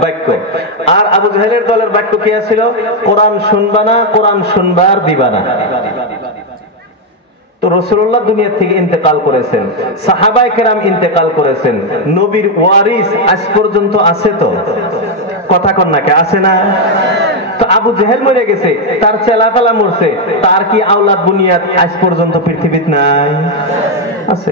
বাক্য। আর আবু জাহেলের দলের বাক্য কি ছিল? কোরআন শুনবা না, কোরআন শুনবার দিবা না। তো রাসূলুল্লাহ দুনিয়া থেকে ইন্তেকাল করেছেন, সাহাবায়ে কেরাম ইন্তেকাল করেছেন, নবীর ওয়ারিস আজ পর্যন্ত আছে? তো কথা কন না, কে আছে না? তো আবু জাহেল মরে গেছে, তার ছেলেপেলা মরছে, তার কি আওলাদ বুনিয়াদ আজ পর্যন্ত পৃথিবীতে নাই? আছে।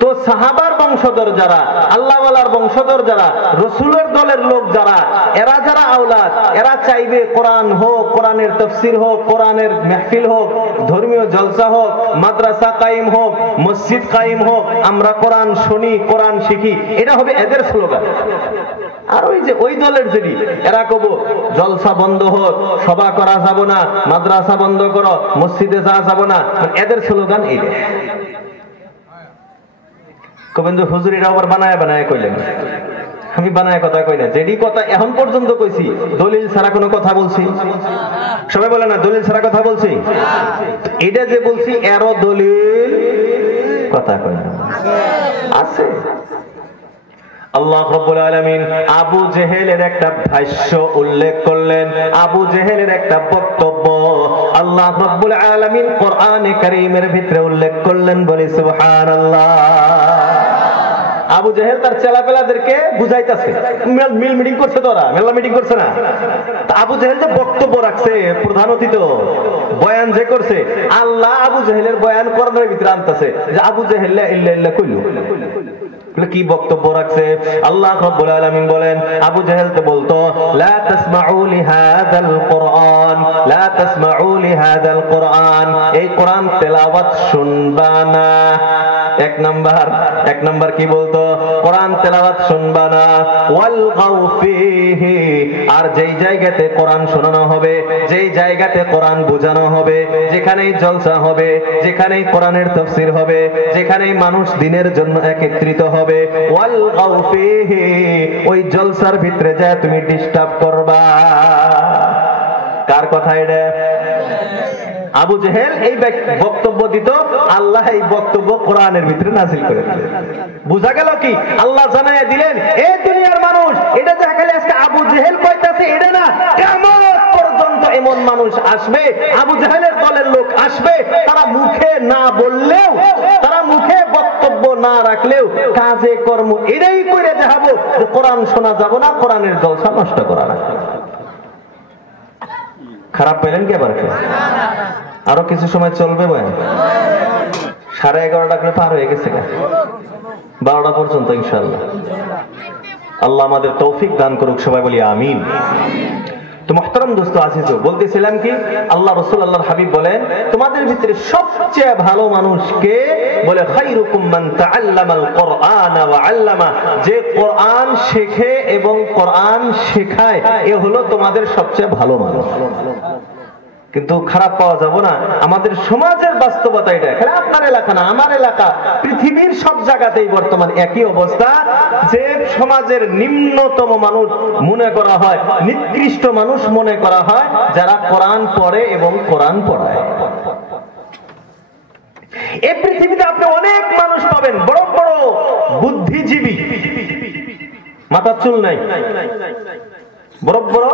তো সাহাবার বংশধর যারা, আল্লাহওয়ালার বংশধর যারা, রাসূলের দলের লোক যারা, এরা যারা আওলাদ, এরা চাইবে কোরআন হোক, কোরআনের তাফসীর হোক, কোরআনের মাহফিল হোক, ধর্মীয় জলসা হোক, মাদ্রাসা কায়েম হোক, মসজিদ কায়েম হোক, আমরা কোরআন শুনি, কোরআন শিখি, এটা হবে এদের স্লোগান। আর ওই যে ওই দলের যদি এরা কব জলসা বন্ধ হোক, সভা করা যাব না, মাদ্রাসা বন্ধ করো, মসজিদে যাওয়া যাব না, এদের স্লোগান এইটা। গোবিন্দ হুজুর এটা আবার বানায় বানায় কইলেন। আমি বানায় কথা কই না, যেটি কথা এখন পর্যন্ত কইছি দলিল ছাড়া কোনো কথা বলছি? সবাই বলে না দলিল ছাড়া কথা বলছি? এটা যে বলছি এরও দলিল কথা কই না আছে। আল্লাহ রাব্বুল আলামিন আবু জেহেলের একটা ভাষ্য উল্লেখ করলেন, আবু জেহেলের একটা বক্তব্য আল্লাহ রাব্বুল আলামিন কোরআনে কারীমের ভিতরে উল্লেখ করলেন, বলি সুবহানাল্লাহ। আবু জেহেল তার ছেলেপেলাদেরকে বুঝাইতেছে, মিল মিটিং করছে, তো ওরা মেলা মিটিং করছে না? আবু জেহেল যে বক্তব্য রাখছে, প্রধান অতিথি বয়ান যে করছে, আল্লাহ আবু জেহেলের বয়ান কোরআনের ভিতরে আনতেছে যে আবু জেহেল লা ইল্লা ইল্লা কইলো। কি বক্তব্য রাখছে? আল্লাহ রাব্বুল আলামিন বলেন আবু জাহেল তো বলতো লা তাসমাউ লিহাযাল কুরআন, লা তাসমাউ লিহাযাল কুরআন, এই কোরআন তেলাওয়াত শুনবা না। এক নাম্বার কি বলতো? কোরআন তেলাওয়াত শুনবা না। ওয়াল গাউ ফীহি, আর যেই জায়গাতে কোরআন শোনানো হবে, যেই জায়গাতে কোরআন বোঝানো হবে, যেখানেই জলসা হবে, যেখানেই কোরআনের তাফসীর হবে, যেখানেই মানুষ দিনের জন্য একত্রিত হবে, ওয়াল গাউ ফীহি, ওই জলসার ভিতরে যায় তুমি ডিস্টার্ব করবা। কার কথা এটা? আবু জেহেল এই বক্তব্য দিত, আল্লাহ এই বক্তব্য কোরআনের ভিতরে নাযিল করে দিলেন। বুঝা গেল কি? আল্লাহ জানাইয়া দিলেন এই দুনিয়ার মানুষ এটা যে খালি আজকে আবু জেহেল কইতাছে এটা না, কিয়ামত পর্যন্ত এমন মানুষ আসবে, আবু জেহেলের দলের লোক আসবে, তারা মুখে না বললেও, তারা মুখে বক্তব্য না রাখলেও কাজে কর্ম এটাই করে দেখাবো যে কোরআন শোনা যাব না, কোরআনের জলসা নষ্ট করা না। খারাপ পেলেন কি? আবার আরো কিছু সময় চলবে বয়ান? 11:30 করে পার হয়ে গেছে, 12টা পর্যন্ত ইনশাআল্লাহ। আল্লাহ আমাদের তৌফিক দান করুক, সবাই বলি আমিন। তো মুহতারাম দোস্ত আজিজ, বলতেছিলাম কি আল্লাহ রাসূল আল্লাহর হাবিব বলেন তোমাদের ভিতরে সবচেয়ে ভালো মানুষ কে? বলে খায়রুকুম মান তাআল্লামাল কুরআনা ওয়া আল্লামা, যে কোরআন শেখে এবং কোরআন শেখায়, এ হলো তোমাদের সবচেয়ে ভালো মানুষ। কিন্তু খারাপ পাওয়া যাব না, আমাদের সমাজের বাস্তবতা এটা। খালি আপনার এলাকা না, আমার এলাকা, পৃথিবীর সব জায়গাতেই বর্তমান একই অবস্থা, যে সমাজের নিম্নতম মানুষ মনে করা হয়, নিকৃষ্ট মানুষ মনে করা হয় যারা কোরআন পড়ে এবং কোরআন পড়ায়। এই পৃথিবীতে আপনি অনেক মানুষ পাবেন বড় বড় বুদ্ধিজীবী, মাথার চুল নাই, বড় বড়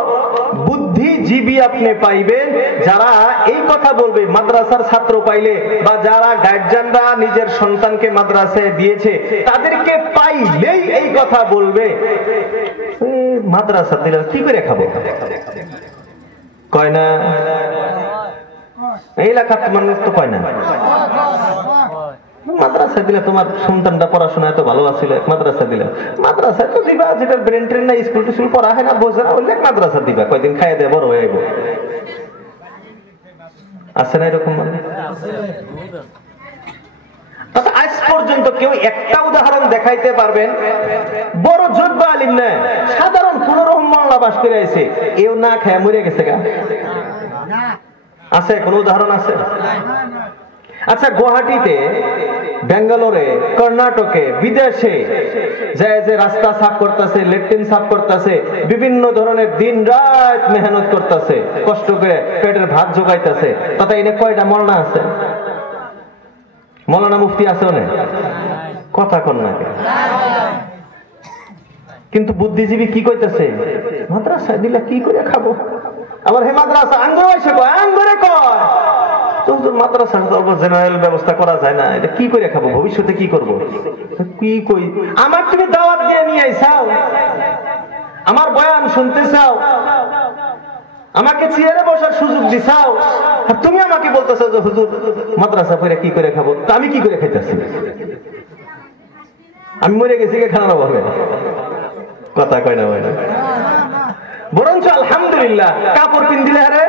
বুদ্ধিজীবী আপনি পাইবেন যারা এই কথা বলবে, মাদ্রাসার ছাত্র পাইলে বা যারা গার্জিয়ানরা নিজের সন্তানকে মাদ্রাসায় দিয়েছে তাদেরকে পাইলেই এই কথা বলবে, মাদ্রাসা দিলে কি করে খাবো? কয় না? এই এলাকার মানুষ তো কয় না মাদ্রাসা দিলে তোমার সন্তানটা পড়াশোনা এত ভালো আছিল, মাদ্রাসা দিলে। মাদ্রাসা তো দিবা যেটা ব্রেন ট্রেন না, স্কুল টিস্কুল পড়া হয় না, বোঝা না, বললে মাদ্রাসা দিবা, কয়দিন খাইয়ে দেয় বড় হয়ে যাবো। আছে না এরকম মানুষ? আজ পর্যন্ত কেউ একটা উদাহরণ দেখাইতে পারবেন বড় যোগ্য আলিম না সাধারণ কোন রকম মামলা বাস করে আইছে এও না খায় মরে গেছে গা? আছে কোন উদাহরণ আছে? আচ্ছা, গুয়াহাটিতে, বেঙ্গালোরে, কর্ণাটকে, বিদেশে যে রাস্তা সাফ করতেছে, লেট্রিন সাফ করতেছে, বিভিন্ন ধরনের দিন রাত মেহনত করতেছে, কষ্ট করে পেটের ভাত জোগাইতেছে, তাতে এনে কয়টা মৌলানা আছে? মৌলানা মুফতি আছে অনেক? কথা কন না। কিন্তু বুদ্ধিজীবী কি কইতেছে? মাদ্রাসা দিলে কি করে খাবো? আবার হে মাদ্রাসা আঙ্গুর এসে কয়, আঙ্গুরে কয় মাদ্রাসা জেনারেল ব্যবস্থা করা যায় না, এটা কি করে খাবো? ভবিষ্যতে কি করবো? কি কই, আমার তুমি দাওয়াত দিয়ে নিয়ে আইসাও, আমার বয়ান শুনতে চাও, আমাকে চেয়ারে বসার সুযোগ দিছাও, আর তুমি আমাকে বলতেছো যে হুজুর মাদ্রাসা পড়ে কি করে খাবো? তা আমি কি করে খাইতেছি? আমি মরে গেছি কে খাওয়ানো হবে? কথা কয় না ভাই? বরঞ্চ আলহামদুলিল্লাহ কাপড় পিন্দিলে হারে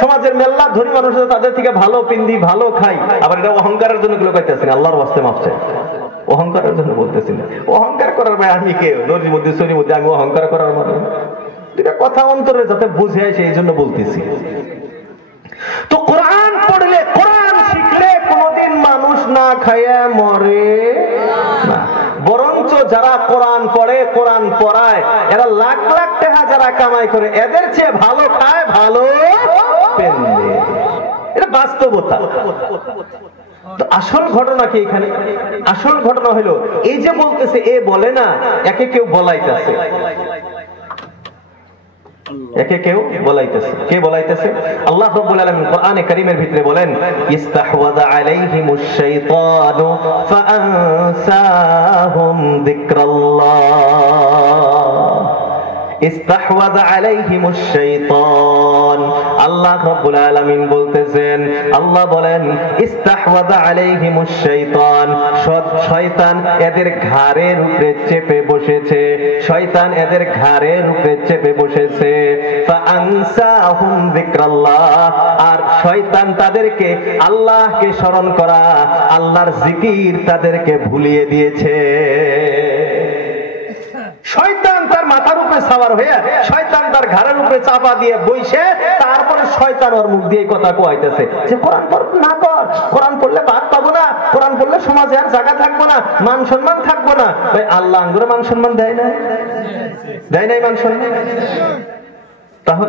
সমাজের মেল্লা ধনী মানুষ তাদের থেকে ভালো পিন্দি, ভালো খাই। আবার এটা অহংকারের জন্য গুলো কইতেছেন, আল্লাহর ওয়াস্তে মাফ চাই, অহংকারের জন্য বলতেছেন। অহংকার করার ভাই আমি কে? নদীর মধ্যে শরীর মধ্যে আমি অহংকার করার মতো এটা কথা অন্তরে যাতে বুঝে আসে এই জন্য বলতেছি। তো কোরআন পড়লে, কোরআন শিখলে কোনদিন মানুষ না খাইয়া মরে না। বরঞ্চ যারা কোরআন পড়ে, কোরআন পড়ায়, এরা লাখ লাখ টাকা যারা কামাই করে, এদের চেয়ে ভালো খায়, ভালো পেন্দে। এটা বাস্তবতা। তো আসল ঘটনা কি এখানে? আসল ঘটনা হলো এই যে বলতেছে এ বলে না, একে কেউ বলাইতেছে, একে কেউ বলাইতেছে। কে বলাইতেছে? আল্লাহ রাব্বুল আলামিন কোরআনে কারীমের ভিতরে বলেন, ইস্তাহওয়াযা আলাইহিমুশ শাইতানু ফাআনসাহুম যিকরাল্লাহ। ইস্তাহওয়াযা আলাইহিমুশ শাইতান। আল্লাহ রাব্বুল আলামিন বলতেছেন, আল্লাহ বলেন ইস্তাহওয়াযা আলাইহিমুশ শাইতান, শয়তান এদের ঘাড়ের উপরে চেপে বসেছে, শয়তান এদের ঘাড়ের উপরে চেপে বসেছে। ফাআনসাহুম যিকরাল্লাহ, আর শয়তান তাদেরকে আল্লাহকে স্মরণ করা, আল্লাহর জিকির তাদেরকে ভুলিয়ে দিয়েছে। শয়তান তার মাথার উপরে সাওয়ার হয়ে, শয়তান তার ঘাড়ের উপরে চাপা দিয়ে বইসে, তারপরে শয়তান ওর মুখ দিয়ে কথা কোয়াইতেছে যে কোরআন পড় না কর, কোরআন পড়লে ভাত পাবো না, কোরআন পড়লে সমাজে আর জায়গা থাকবো না, মান সম্মান থাকবো না। ভাই আল্লাহ আঙ্গুরে মান সম্মান দেয় না? দেয় নাই মান সম্মান? তাহলে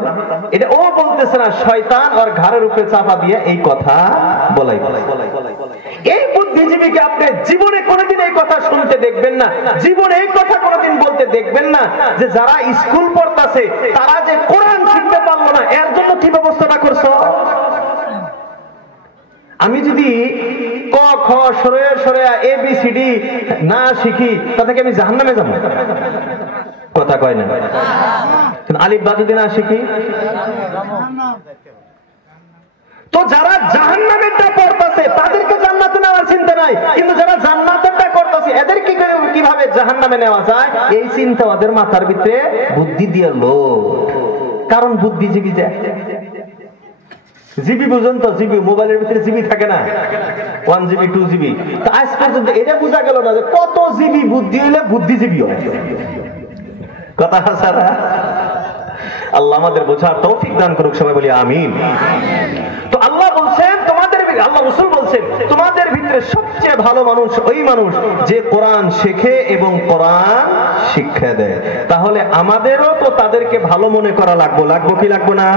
এটা ও বলতেছে না, শয়তান ওর ঘাড়ের উপরে চাপা দিয়ে এই কথা বলাই। এই বুদ্ধিজীবীকে আপনি জীবনে কোনোদিন এই কথা শুনতে দেখবেন না, জীবনে এই কথা কোনোদিন বলতে দেখবেন না যে যারা স্কুল পড়তাছে তারা যে কোরআন শিখতে পারলো না, এর জন্য কি ব্যবস্থাটা করছো? আমি যদি ক খ সরে সরে ABCD না শিখি, তা থেকে আমি জাহান্নামে যাবো? কথা কয় না? আলিফ বা যদি না শিখি, তো যারা জাহান্নামেরটা পড়তেছে তাদেরকে জান্নাতে নেওয়ার চিন্তা নাই, কিন্তু যারা জান্নাতেরটা করতেছে এদেরকে কিভাবে জাহান্নামে নেওয়া যায় এই চিন্তা ওদের মাথার ভিতরে বুদ্ধি দিয়ে লোক। কারণ বুদ্ধিজীবী যে জিবি বুঝুন তো, জিবি মোবাইলের ভিতরে জিবি থাকে না, 1GB 2GB। তো আজ পর্যন্ত এটা বোঝা গেল না যে কত জিবি বুদ্ধি হইলে বুদ্ধিজীবী হয়। কথা সারা আল্লাহ আমাদের বোঝার তৌফিক দান করুক, সবাই বলি আমিন। তো আল্লাহ বলছেন তোমাদের, আল্লাহ রাসূল বলছেন তোমাদের ভিতরে সবচেয়ে ভালো মানুষ ওই মানুষ যে কোরআন শেখে এবং কোরআন শিক্ষা দেয়। তাহলে আমাদেরও তো তাদেরকে ভালো মনে করা লাগবো কি লাগবো না?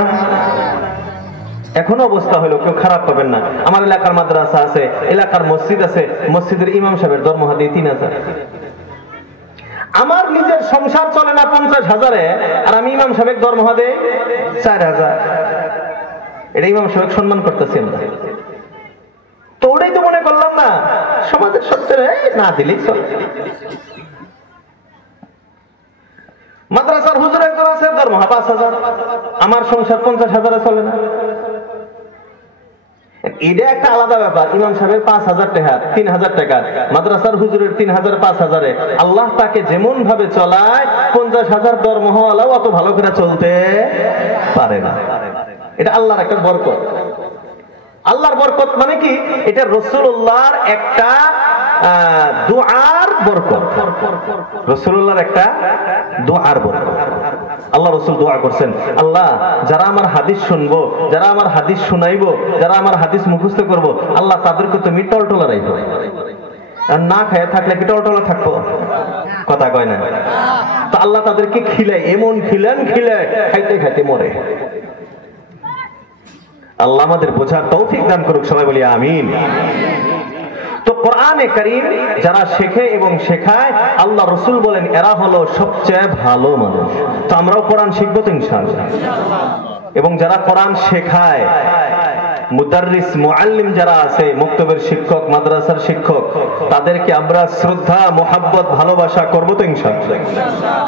এখন অবস্থা হলো, কেউ খারাপ পাবেন না, আমার এলাকার মাদ্রাসা আছে, এলাকার মসজিদ আছে, মসজিদের ইমাম সাহেবের দরমহা দিয়ে 3000। আমার নিজের সংসার চলে না 50,000-এ, আর আমি ইমাম সাহেব দরমহা দেই 4000। এটা ইমাম সাহেব সম্মান করতেছি আমরা। তো ওটাই তো মনে করলাম না সমাজের সত্যের না দিলেই চলে। মাদ্রাসার হুজুর একজন আছে, দরমহা 5000, আমার সংসার 50,000-এ চলে না। এটা একটা আলাদা ব্যাপার। ইমাম সাহেবের 5,000 টাকা, 3,000 টাকা, মাদ্রাসার হুজুরের 3,000, 5,000-এ আল্লাহ তাকে যেমন ভাবে চলায় 50,000 দরমহাওয়ালাও অত ভালো করে চলতে পারে না। এটা আল্লাহর একটা বরকত। আল্লাহর বরকত মানে কি? এটা রাসূলুল্লাহর একটা দুআর বরকত, রাসূলুল্লাহর একটা দুআর বরকত। আল্লাহ রাসূল দোয়া করছেন, আল্লাহ যারা আমার হাদিস শুনবো, যারা আমার হাদিস শোনাইবো, যারা আমার হাদিস মুখস্থ করবো, আল্লাহ তাদেরকে তুমি টলটলা রাখো। আর না খায় থাকলে কি টলটলা থাকবো? কথা কয় না। তো আল্লাহ তাদেরকে খিলায়, এমন খিলান খিলায় খাইতে খাইতে মরে। আল্লাহ আমাদের বোঝার তৌফিক দান করুক, সবাই বলি আমিন। তো কোরআনে কারীম যারা শেখে এবং শেখায়, আল্লাহ রাসূল বলেন এরা হলো সবচেয়ে ভালো মানুষ। তো আমরাও কোরআন শিখবো তো ইনশাআল্লাহ। এবং যারা কোরআন শেখায়, মুদাররিস মুআল্লিম যারা আছে, মক্তবের শিক্ষক, মাদ্রাসার শিক্ষক, তাদেরকে আমরা শ্রদ্ধা, মোহাব্বত, ভালোবাসা করবো তো ইনশাআল্লাহ।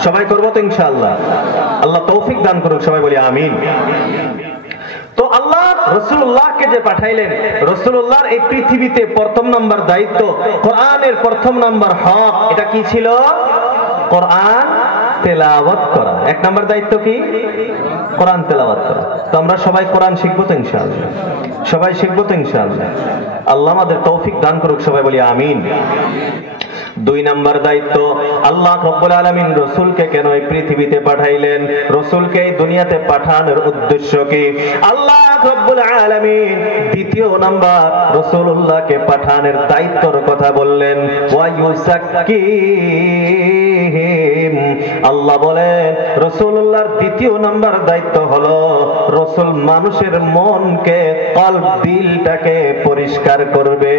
সবাই করবো তো ইনশাআল্লাহ। আল্লাহ তৌফিক দান করুক, সবাই বলি আমিন। তো আল্লাহ রাসূলুল্লাহকে যে পাঠাইলেন, রাসূলুল্লাহর এই পৃথিবীতে প্রথম নাম্বার দায়িত্ব, কোরআনের প্রথম নাম্বার হক, এটা কি ছিল? কোরআন তেলাওয়াত করা। এক নাম্বার দায়িত্ব কি? কোরআন তেলাওয়াত করা। তো আমরা সবাই কোরআন শিখবো তো ইনশাআল্লাহ। সবাই শিখবো তো ইনশাআল্লাহ। আল্লাহ আমাদের তৌফিক দান করুক, সবাই বলি আমিন। দুই নাম্বার দায়িত্ব, আল্লাহ রব্বুল আলামিন রাসূলকে কেন এই পৃথিবীতে পাঠাইলেন, রাসূলকে এই দুনিয়াতে পাঠানোর উদ্দেশ্য কি? আল্লাহ রব্বুল আলামিন দ্বিতীয় নাম্বার রাসূলুল্লাহকে পাঠানোর দায়িত্বের কথা বললেন, ওয়া ইউসাক্কিহিম। আল্লাহ বলেন রাসূলুল্লাহর দ্বিতীয় নাম্বার দায়িত্ব হলো রাসূল মানুষের মনকে, কলব, দিলটাকে পরিষ্কার করবে।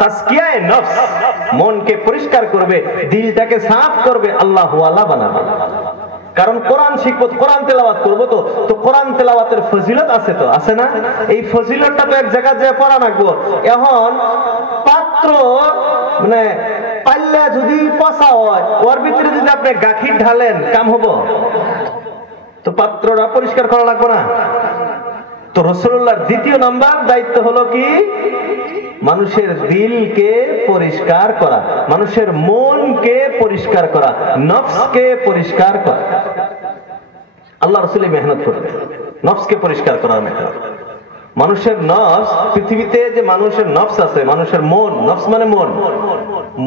তাজকিয়ায়ে নফস, মনকে পরিষ্কার করবে, দিলটাকে সাফ করবে, আল্লাহু ওয়ালা বানাবে। কারণ কোরআন শিখবো, কোরআন তেলাওয়াত করবো, তো কোরআন তেলাওয়াতের ফজিলত আছে, তো আছে না? এই ফজিলতটা তো এক জায়গায় যে পড়া রাখবো। এখন পাত্র মানে পাল্লা যদি পচা হয়, ওর ভিতরে যদি আপনি গাখির ঢালেন, কাম হবো? তো পাত্রটা পরিষ্কার করা লাগবে না? তো রাসূলুল্লাহর দ্বিতীয় নাম্বার দায়িত্ব হলো কি? মানুষের দিলকে পরিষ্কার করা, মানুষের মনকে পরিষ্কার করা, নফসকে পরিষ্কার করা। আল্লাহ রাসূল মেহনত করবে নফসকে পরিষ্কার করার মেহনত। মানুষের নফস, পৃথিবীতে যে মানুষের নফস আছে, মানুষের মন, নফস মানে মন।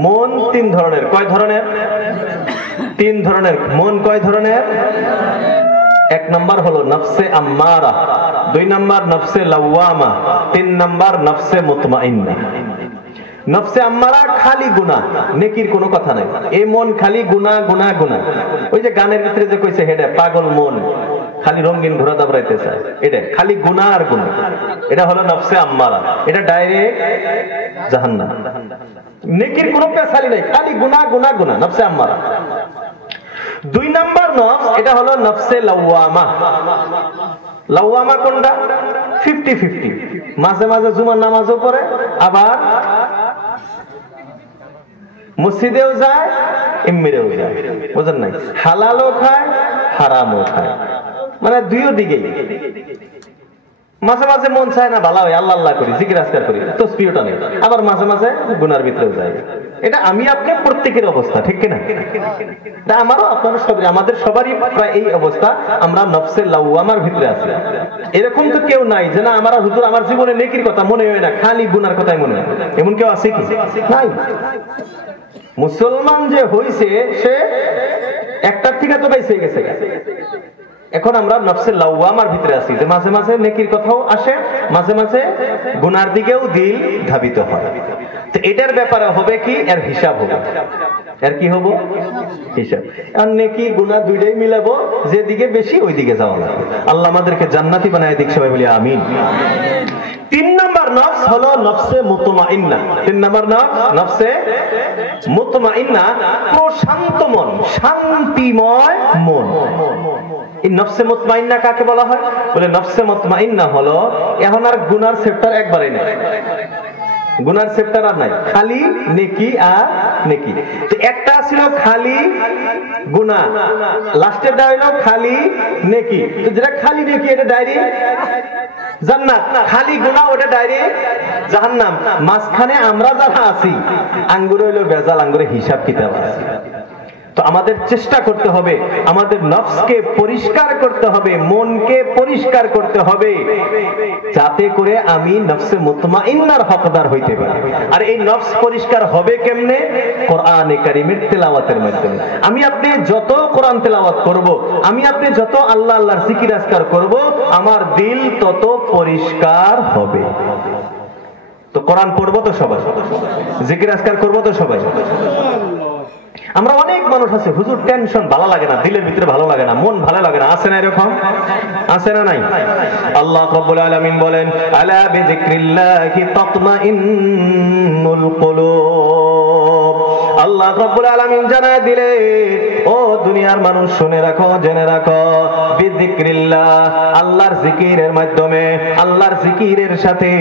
মন তিন ধরনের। কয় ধরনের? তিন ধরনের। মন কয় ধরনের? এক নাম্বার হলো নফসে আম্মারা, দুই নাম্বার নফসে লাওয়ামা, তিন নাম্বার নফসে মুতমাইন্না। নফসে আম্মারা খালি গুনাহ, নেকির কোনো কথা নাই। এই মন খালি গুনাহ গুনাহ গুনাহ। ওই যে গানের ভিতরে যে কইছে, হেডে পাগল মন, খালি রঙিন ঘোড়া দাবড়াইতে চায়, এটা খালি গুনাহ আর গুনাহ। এটা হলো নফসে আম্মারা, এটা ডাইরেক্ট জাহান্নাম। নেকির কোনো পেছালি নাই, খালি গুনাহ গুনাহ গুনাহ, নফসে আম্মারা। দুই নাম্বার নফস, এটা হলো নফসে লাওয়ামা। লাওয়ামা কোনটা? 50-50, মাঝে মাঝে জুমার নামাজও পড়ে, আবার মসজিদেও যায়, এমনিতেও যায়। বুঝেন নাই? হালালও খায়, হারামও খায়, মানে দুইও দিকেই। মাঝে মাঝে মন চায় না ভালো হয়, আল্লাহ আল্লাহ করি, জিকির আজকার করি, তসবিহটা নেই, আবার মাঝে মাঝে গুনার ভিতরেও যায়। এটা আমি আপনি প্রত্যেকের অবস্থা, ঠিক কিনা? আমারও আপনারও সবাই, আমাদের সবারই প্রায় এই অবস্থা। আমরা নফসে লাওয়ামার ভিতরে আছি। এরকম তো কেউ নাই যে না আমার হুজুর আমার জীবনে নেকির কথা মনে হয় না, খালি গুনার কথাই মনে হয়। এমন কেউ আছে কি? নাই। মুসলমান যে হইছে সে একটার থেকে তো বাইসে গেছে। এখন আমরা নফসে লাওয়ামার ভিতরে আছি, যে মাঝে মাঝে নেকির কথাও আসে, মাঝে মাঝে গুনার দিকেও দিল ধাবিত হয়। তো এটার ব্যাপারে হবে কি? এর হিসাব হবে। এর কি হবো? হিসাব। আর নেকি গুনাহ দুইটাই মিলাবো, যেদিকে বেশি ওই দিকে যাওয়া লাগবে। আল্লাহ আমাদেরকে জান্নাতি বানায় দিক, সবাই বলি আমিন। তিন নাম্বার নফস হলো নফসে মুতমাইন্না। তিন নাম্বার নফস নফসে মুতমাইন্না, প্রশান্ত মন, শান্তিময় মন। এই নফসে মুতমাইন্না কাকে বলা হয়? বলে নফসে মুতমাইন্না হলো এখন আর গুনার সেক্টর একবারে নেই, গুনার সেক্টর আর নাই, খালি নেকি আর নেকি। তো একটা ছিল খালি গুনাহ, লাস্টেরটা হইলো খালি নেকি। তো যেটা খালি নেকি এটা ডাইরেক্ট জান্নাত, খালি গুনাহ ওটা ডাইরেক্ট জাহান্নাম। মাঝখানে আমরা যারা আছি, আঙ্গুরে হইলো ভেজাল, আঙ্গুরে হিসাব কিতাব আছে। তো আমাদের চেষ্টা করতে হবে, আমাদের নফসকে পরিষ্কার করতে হবে, মনকে পরিষ্কার করতে হবে, যাতে করে আমি নফসে মুতমাইন্নার হকদার হইতে পারি। আর এই নফস পরিষ্কার হবে কেমনে? কোরআনে কারীমের তেলাওয়াতের মাধ্যমে। আমি আপনি যত কোরআন তেলাওয়াত করব, আমি আপনি যত আল্লাহ আল্লাহর জিকির আজকার করব, আমার দিল তত পরিষ্কার হবে। তো কোরআন পড়বো তো সবাই, জিকির আজকার করবো তো সবাই। আমরা অনেক মানুষ আছে, হুজুর টেনশন ভালো লাগে না, দিলের ভিতরে ভালো লাগে না, মন ভালো লাগে না, আছে না এরকম? আছে না নাই? আল্লাহ রাব্বুল আলামিন বলেন, আলা বিযিকরিল্লাহি তাতমাইন্নুল কুলুব। আল্লাহ রাব্বুল আলামিন জানায় দিলে, ও দুনিয়ার মানুষ শুনে রাখো, জেনে রাখো, বিযিকরিল্লাহ, আল্লাহর জিকিরের মাধ্যমে, আল্লাহর জিকিরের সাথে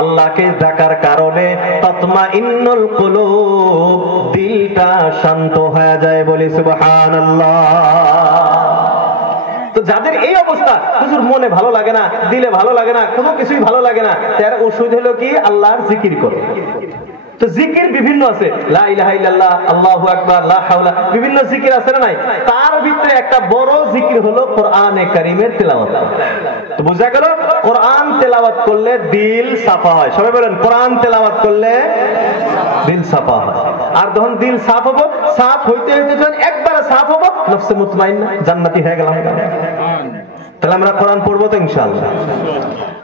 আল্লাহকে ডাকার কারণে তাতমাইন্নুল কুলুব, দিলটা শান্ত হয়ে যায়। বলি সুবহানাল্লাহ। তো যাদের এই অবস্থা, হুজুর মনে ভালো লাগে না, দিলে ভালো লাগে না, কোনো কিছুই ভালো লাগে না, তার ওষুধ হলো কি? আল্লাহর জিকির করো। তো জিকির বিভিন্ন আছে, লা ইলাহা ইল্লাল্লাহ, আল্লাহু আকবার, লা হাওলা, বিভিন্ন জিকির আছে না নাই? তার ভিতরে একটা বড় জিকির হলো কোরআনে কারীমের তেলাওয়াত। তো বোঝা গেল, কোরআন তেলাওয়াত করলে দিল সাফা হয়। সবাই বলেন, কোরআন তেলাওয়াত করলে দিল সাফা হয়। আর যখন দিল সাফ হবো, সাফ হইতে হইতে যখন একবার সাফ হবো, নফসে মুতমাইন্না, জান্নাতি হয়ে গেলাম। তাহলে আমরা কোরআন পড়বো তো ইনশাআল্লাহ।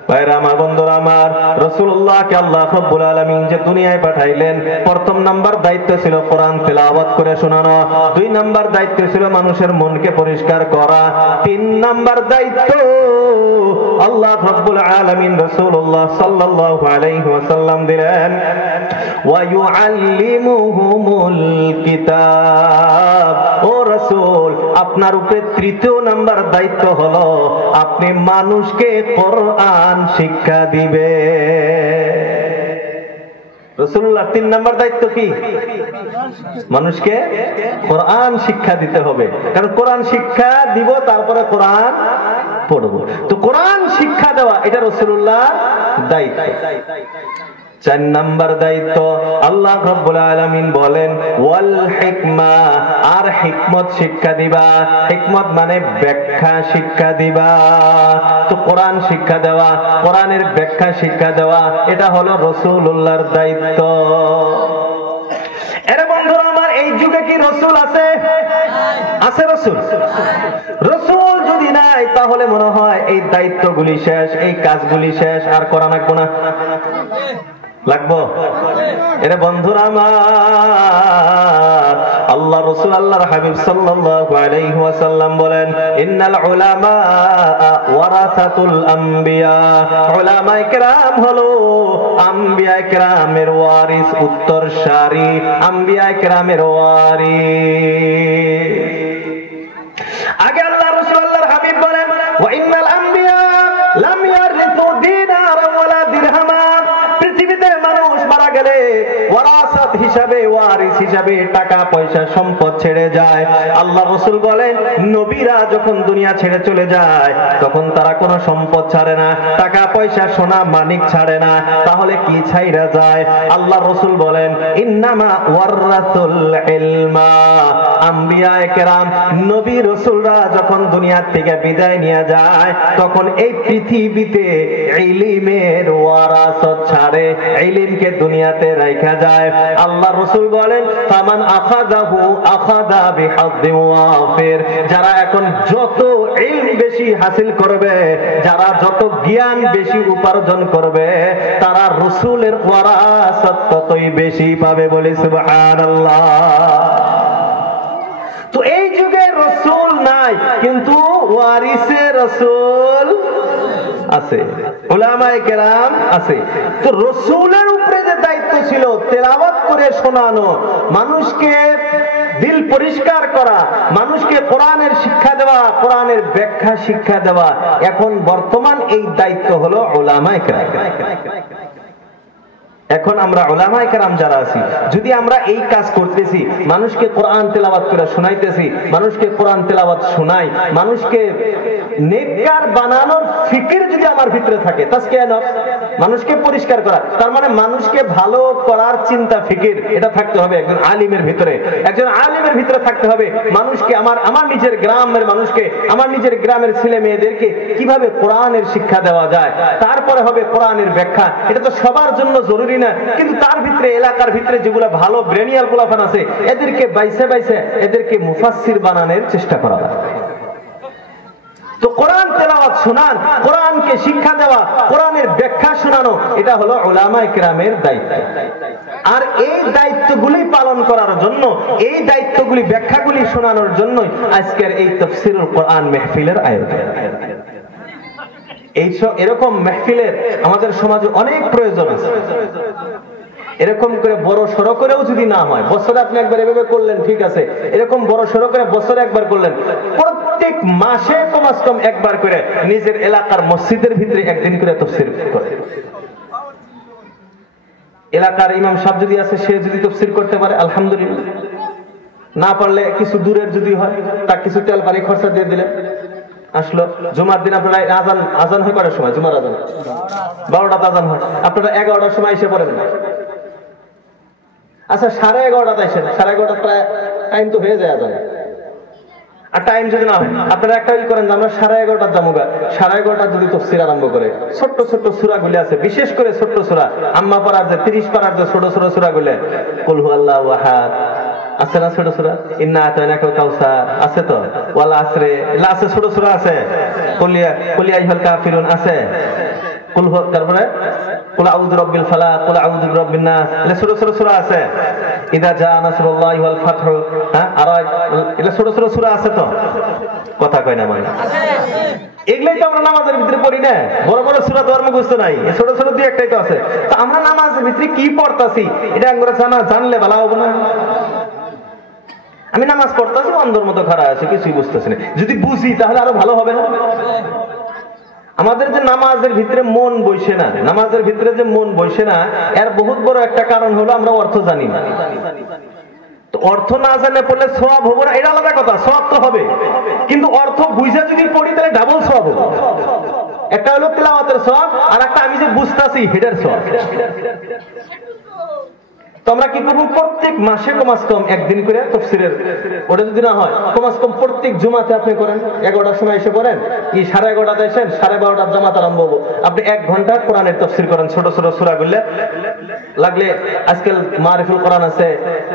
ভাইরা আমার, বন্ধুরা আমার, রাসূলুল্লাহকে আল্লাহ রাব্বুল আলামিন যে দুনিয়ায় পাঠাইলেন, প্রথম নাম্বার দায়িত্ব ছিল কোরআন তেলাওয়াত করে শোনানো, 2 নাম্বার দায়িত্ব ছিল মানুষের মনকে পরিষ্কার করা, 3 নাম্বার দায়িত্ব আল্লাহ রাব্বুল আলামিন রাসূলুল্লাহ সাল্লাল্লাহু আলাইহি ওয়াসাল্লাম দিলেন, ওয়া ইউআল্লিমুহুমুল কিতাব। ও রাসূল, আপনার উপরে 3য় নাম্বার দায়িত্ব হলো আপনি মানুষকে কোরআন শিক্ষা দিবে। রাসূলুল্লাহ 3 নাম্বার দায়িত্ব কি? মানুষকে কোরআন শিক্ষা দিতে হবে। কারণ কোরআন শিক্ষা দিব, তারপরে কোরআন পড়ব। তো কোরআন শিক্ষা দেওয়া এটা রাসূলুল্লাহ দায়িত্ব। 4 নাম্বার দায়িত্ব আল্লাহ রাব্বুল আলামিন বলেন, ওয়াল হিকমা, আর হিকমত শিক্ষা দিবা। হিকমত মানে ব্যাখ্যা শিক্ষা দিবা। তো কোরআন শিক্ষা দেওয়া, কোরআনের ব্যাখ্যা শিক্ষা দেওয়া, এটা হলো রাসূলুল্লাহর দায়িত্ব। এরে বন্ধুরা আমার, এই যুগে কি রাসূল আছে? আছে রাসূল? রাসূল যদি নাই, তাহলে মনে হয় এই দায়িত্বগুলি শেষ, এই কাজগুলি শেষ, আর করা লাগবে না। লাগবো? এরে বন্ধুরা আমার, আল্লাহ রাসূল, আল্লাহর হাবিব সাল্লাল্লাহু আলাইহি ওয়াসাল্লাম বলেন, ইন্নাল উলামা ওয়ারাসাতুল আম্বিয়া। উলামায়ে কেরাম হলো আম্বিয়ায়ে কেরামের ওয়ারিস, উত্তরসারী, আম্বিয়ায়ে কেরামের ওয়ারিস। আগে আল্লাহ রাসূল, আল্লাহর হাবিব বলেন, ওয়া ইন্নাল আম্বিয়া লাম ইয়ারিসু দিনারা ওয়ালা দিরহামা। পৃথিবীতে মানুষ মারা গেলে ওয়ারাসাত হিসাবে, ওয়ারিস হিসাবে টাকা পয়সা সম্পদ ছেড়ে যায়। আল্লাহ রাসূল বলেন, নবীরা যখন দুনিয়া ছেড়ে চলে যায়, তখন তারা কোনো সম্পদ ছাড়ে না, টাকা পয়সা সোনা মানিক ছাড়ে না। তাহলে কি ছাইরা যায়? আল্লাহ রাসূল বলেন, ইন্নামা ওয়ারাসুল ইলমা। আম্বিয়ায়ে কেরাম, নবী রাসূলরা যখন দুনিয়া থেকে বিদায় নিয়ে যায়, তখন এই পৃথিবীতে ইলমের ওয়ারাসত ছাড়ে, ইলমকে দুনিয়াতে রাখা যায়। আল্লাহ রাসূল বলেন, ফামান আখাযাহু আখাযা বিহাদ্দিন ওয়াফির। যারা এখন যত ইলম বেশি হাসিল করবে, যারা যত জ্ঞান বেশি উপার্জন করবে, তারা রাসূলের ওয়ারাসত ততই বেশি পাবে। বলি সুবহানাল্লাহ। তো এই যুগে রাসূল নাই, কিন্তু ওয়ারিসে রাসূল আছে, উলামায়ে কেরাম আছে। তো রাসূলের উপরে যে দায়িত্ব ছিল তেলাওয়াত করে শোনানো, মানুষকে দিল পরিষ্কার করা, মানুষকে কোরআনের শিক্ষা দেওয়া, কোরআনের ব্যাখ্যা শিক্ষা দেওয়া, এখন বর্তমান এই দায়িত্ব হলো উলামায়ে কেরাম। এখন আমরা উলামায়ে কেরাম যারা আছি, যদি আমরা এই কাজ করতেছি, মানুষকে কোরআন তেলাওয়াত করে শোনাইতেছি, মানুষকে কোরআন তেলাওয়াত শোনাই, মানুষকে নেককার বানানোর ফিকির যদি আমার ভিতরে থাকে, তাজকিয়া নফস, মানুষকে পরিষ্কার করা, তার মানে মানুষকে ভালো করার চিন্তা ফিকির, এটা থাকতে হবে একজন আলিমের ভিতরে। একজন আলিমের গ্রামের ভিতরে থাকতে হবে, মানুষকে আমার নিজের গ্রামের মানুষকে, আমার নিজের গ্রামের ছেলে মেয়েদেরকে কিভাবে কোরআনের শিক্ষা দেওয়া যায়, তারপরে হবে কোরআনের ব্যাখ্যা। এটা তো সবার জন্য জরুরি না, কিন্তু তার ভিতরে এলাকার ভিতরে যেগুলো ভালো ব্রেনিয়াল পোলাপান আছে এদেরকে বাইসে বাইসে এদেরকে মুফাসসির বানানোর চেষ্টা করা হয়। তো কোরআন তেলাওয়াত শোনান, কোরআনকে শিক্ষা দেওয়া, কোরআনের ব্যাখ্যা শোনানো, এটা হলো উলামায়ে কেরামের দায়িত্ব। আর এই দায়িত্বগুলি পালন করার জন্য, এই দায়িত্বগুলি ব্যাখ্যাগুলি শোনানোর জন্যই আজকের এই তাফসীরুল কোরআন মাহফিলের আয়োজন। এরকম মাহফিলের আমাদের সমাজে অনেক প্রয়োজন আছে। এরকম করে বড় সড়ো করেও যদি না হয়, বছরে আপনি একবার এভাবে করলেন ঠিক আছে, এরকম বড় সড়ো করে বছরে একবার করলেন, প্রত্যেক মাসে কমাস কম একবার করে নিজের এলাকার মসজিদের ভিতরে একদিন করে তাফসীর করে। এলাকার ইমাম সাহেব যদি আছে, সে যদি তাফসীর করতে পারে আলহামদুলিল্লাহ, না পারলে কিছু দূরের যদি হয় তা কিছু তেল পানি খরচা দিয়ে দিলেন, আসলো। জুমার দিন আপনারা আজান হয় কটার সময়? জুমার আজান 12টাতে আজান হয়, আপনারা 11টার সময় এসে পড়েন। আচ্ছা 11:30 আসেন, 11:30 প্রায় টাইম তো হয়ে যায় আজান। আর টাইম যদি না হয়, আপনারা একটা ই করেন যে আমরা 11:30 জামুগা, 11:30 যদি তাফসীর আরম্ভ করে, ছোট্ট ছোট্ট সূরাগুলি আছে, বিশেষ করে ছোট্ট সূরা আম্মা পারার যে 30 পারার যে ছোট ছোট সূরাগুলি, কুল হুয়াল্লাহু আহাদ আছে না, ছোট সূরা ইন্না আতাইনাকাল কাউসার আছে, তো ওয়াল আসরে আছে, ছোট সূরা আছে, কুল ইয়া আইয়ুহাল কাফিরুন আছে, কুল হু, তারপরে কুল আউযু বিরাব্বিল ফালাক, কুল আউযু বিরাব্বিন নাস, এটা ছোট ছোট সূরা আছে। ইদা জা নাসরুল্লাহি ওয়াল ফাতহু, আর এটা ছোট ছোট সূরা আছে, তো কথা কয় না মানে এগুলাই তো আমরা নামাজের ভিতরে পড়ি না। বড় বড় সূরা ধর্ম মুখস্থ নাই, ছোট ছোট দুই একটাই তো আছে। তো আমরা নামাজের ভিতরে কি পড়তাছি এটা আমরা জানলে ভালো হবে না? আমি নামাজ পড়তাছি, অন্ধের মতো খাড়া আছে, কিছুই বুঝতেছি না। যদি বুঝি তাহলে আরো ভালো হবে না? আমাদের যে নামাজের ভিতরে মন বসে না, নামাজের ভিতরে যে মন বসে না, এর বহুত বড় একটা কারণ হলো আমরা অর্থ জানি না। তো অর্থ না জানলে পড়লে সওয়াব হবে না, এটা আলাদা কথা, সওয়াব তো হবে, কিন্তু অর্থ বুঝে যদি পড়ি তাহলে ডাবল সওয়াব হবে। একটা হলো তিলাওয়াতের সওয়াব, আর একটা আমি যে বুঝতাছি হেডের সওয়াব। তো আমরা কি করবো? প্রত্যেক মাসে কমাস কম একদিন করে তাফসীরের, ওটা যদি না হয় কমাস কম প্রত্যেক জুমাতে আপনি করেন, 11টার সময় এসে পড়েন, কি 11:30 এসেন, 12:30 জামাত আরম্ভ হবো, আপনি 1 ঘন্টা কোরআনের তাফসীর করেন, ছোট ছোট সূরাগুলো। লাগলে আজকাল মারিফুল কোরআন আছে,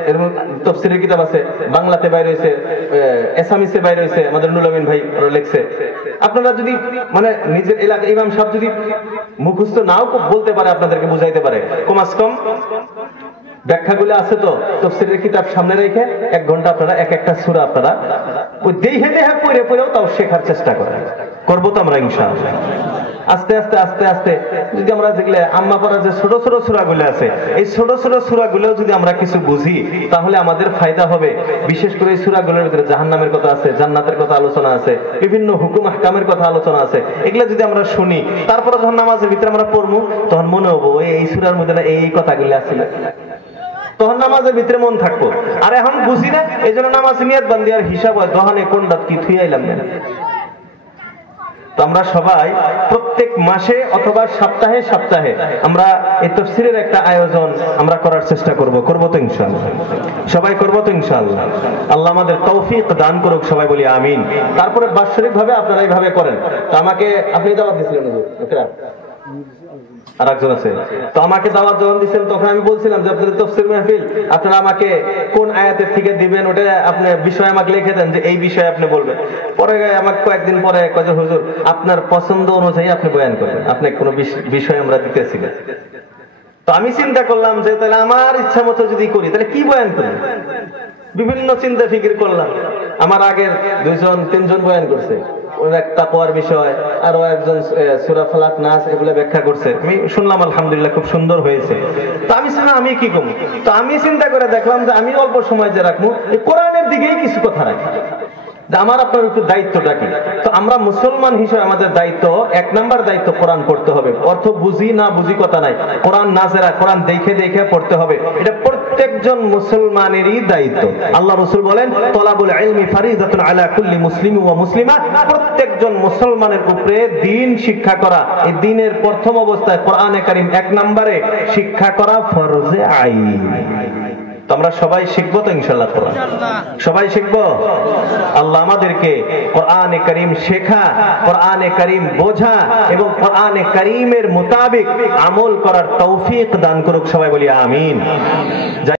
এরকম তাফসীরের কিতাব আছে, বাংলাতে বাইরে হয়েছে, এসামিসে বাইরে হয়েছে, আমাদের নুল আমিন ভাই লিখছে। আপনারা যদি মানে নিজের এলাকার ইমাম সাহেব যদি মুখস্থ নাও বলতে পারে, আপনাদেরকে বুঝাইতে পারে, কমাস কম ব্যাখ্যাগুলো আছে, তো তাফসীরের কিতাব সামনে রেখে 1 ঘন্টা আপনারা এক একটা সূরা আপনারা ওই দেহে দেহে পড়ে পড়েও তাও শেখার চেষ্টা করেন। করবো তো আমরা ইনশাআল্লাহ। আস্তে আস্তে আস্তে আস্তে যদি আমরা যেগুলো আম্মা পড়ার যে ছোট ছোট সূরাগুলো আছে, এই ছোট ছোট সূরাগুলো যদি আমরা কিছু বুঝি তাহলে আমাদের ফায়দা হবে। বিশেষ করে এই সূরাগুলোর ভিতরে জাহান্নামের কথা আছে, জান্নাতের কথা আলোচনা আছে, বিভিন্ন হুকুম আহকামের কথা আলোচনা আছে। এগুলো যদি আমরা শুনি, তারপরে যখন নামাজের ভিতরে আমরা পড়বো, তখন মনে হবো এই সূরার মধ্যে না এই কথাগুলো আছে, তখন নামাজের ভিতরে মন থাকবো। আর এখন বুঝি না, এই জন্য নামাজ নিয়ত বান্ধি আর হিসাব হয়, দহনে কোন রাত কি থুই আইলাম না। তো আমরা সবাই প্রত্যেক মাসে অথবা সপ্তাহে সপ্তাহে আমরা এই তাফসীরের একটা আয়োজন আমরা করার চেষ্টা করব তো ইনশাআল্লাহ। সবাই করব তো ইনশাআল্লাহ। আল্লাহ আমাদের তৌফিক দান করুক, সবাই বলি আমিন। তারপরে বাৎসরিক ভাবে আপনারা এইভাবে করেন। তো আমাকে আপনি দাওয়াত দিয়েছিলেন হুজুর, আর একজন আছে, তো আমাকে দাওয়াত যখন দিচ্ছেন তখন আমি বলছিলাম যে আপনাদের তাফসীর মাহফিল আপনারা আমাকে কোন আয়াতের থেকে দিবেন, ওটা আপনি বিষয় আমাকে লিখে দেন যে এই বিষয়ে আপনি বলবেন। পরে আমাকে কয়েকদিন পরে কয়েকজন হুজুর আপনার পছন্দ অনুযায়ী আপনি বয়ান করবেন, আপনি কোনো বিষয় আমরা দিতেছিলেন। তো আমি চিন্তা করলাম যে তাহলে আমার ইচ্ছা মতো যদি করি তাহলে কি বয়ান করি, বিভিন্ন চিন্তা ফিকির করলাম। আমার আগের 2-3জন বয়ান করছে, তাকওয়ার বিষয়, আরো একজন সূরা ফালাক নাস এগুলো ব্যাখ্যা করছে, আমি শুনলাম আলহামদুলিল্লাহ খুব সুন্দর হয়েছে। তো আমি কি করব? তো আমি চিন্তা করে দেখলাম যে আমি অল্প সময় যে রাখবো এই কোরআনের দিকেই কিছু কথা রাখি, আমার আপনার একটু দায়িত্বটা কি। তো আমরা মুসলমান হিসেবে আমাদের দায়িত্ব, 1 নাম্বার দায়িত্ব কোরআন পড়তে হবে। অর্থ বুঝি না বুঝি কথা নাই, কোরআন নাজেরা, কোরআন দেখে দেখে পড়তে হবে, এটা প্রত্যেকজন মুসলমানেরই দায়িত্ব। আল্লাহ রাসূল বলেন তলাবুল ইলমি ফারিদাতুন আলা কুল্লি মুসলিমিন ওয়া মুসলিমা, প্রত্যেকজন মুসলমানের উপরে দ্বীন শিক্ষা করা, এই দ্বীনের প্রথম অবস্থায় কোরআনে কারীম 1 নম্বরে শিক্ষা করা ফরজে আইন। তো আমরা সবাই শিখবো তো ইনশাআল্লাহ কোরআন, সবাই শিখবো। আল্লাহ আমাদেরকে কোরআনে কারীম শেখা, কোরআনে কারীম বোঝা এবং কোরআনে কারীমের মোতাবেক আমল করার তৌফিক দান করুক। সবাই বলি আমিন।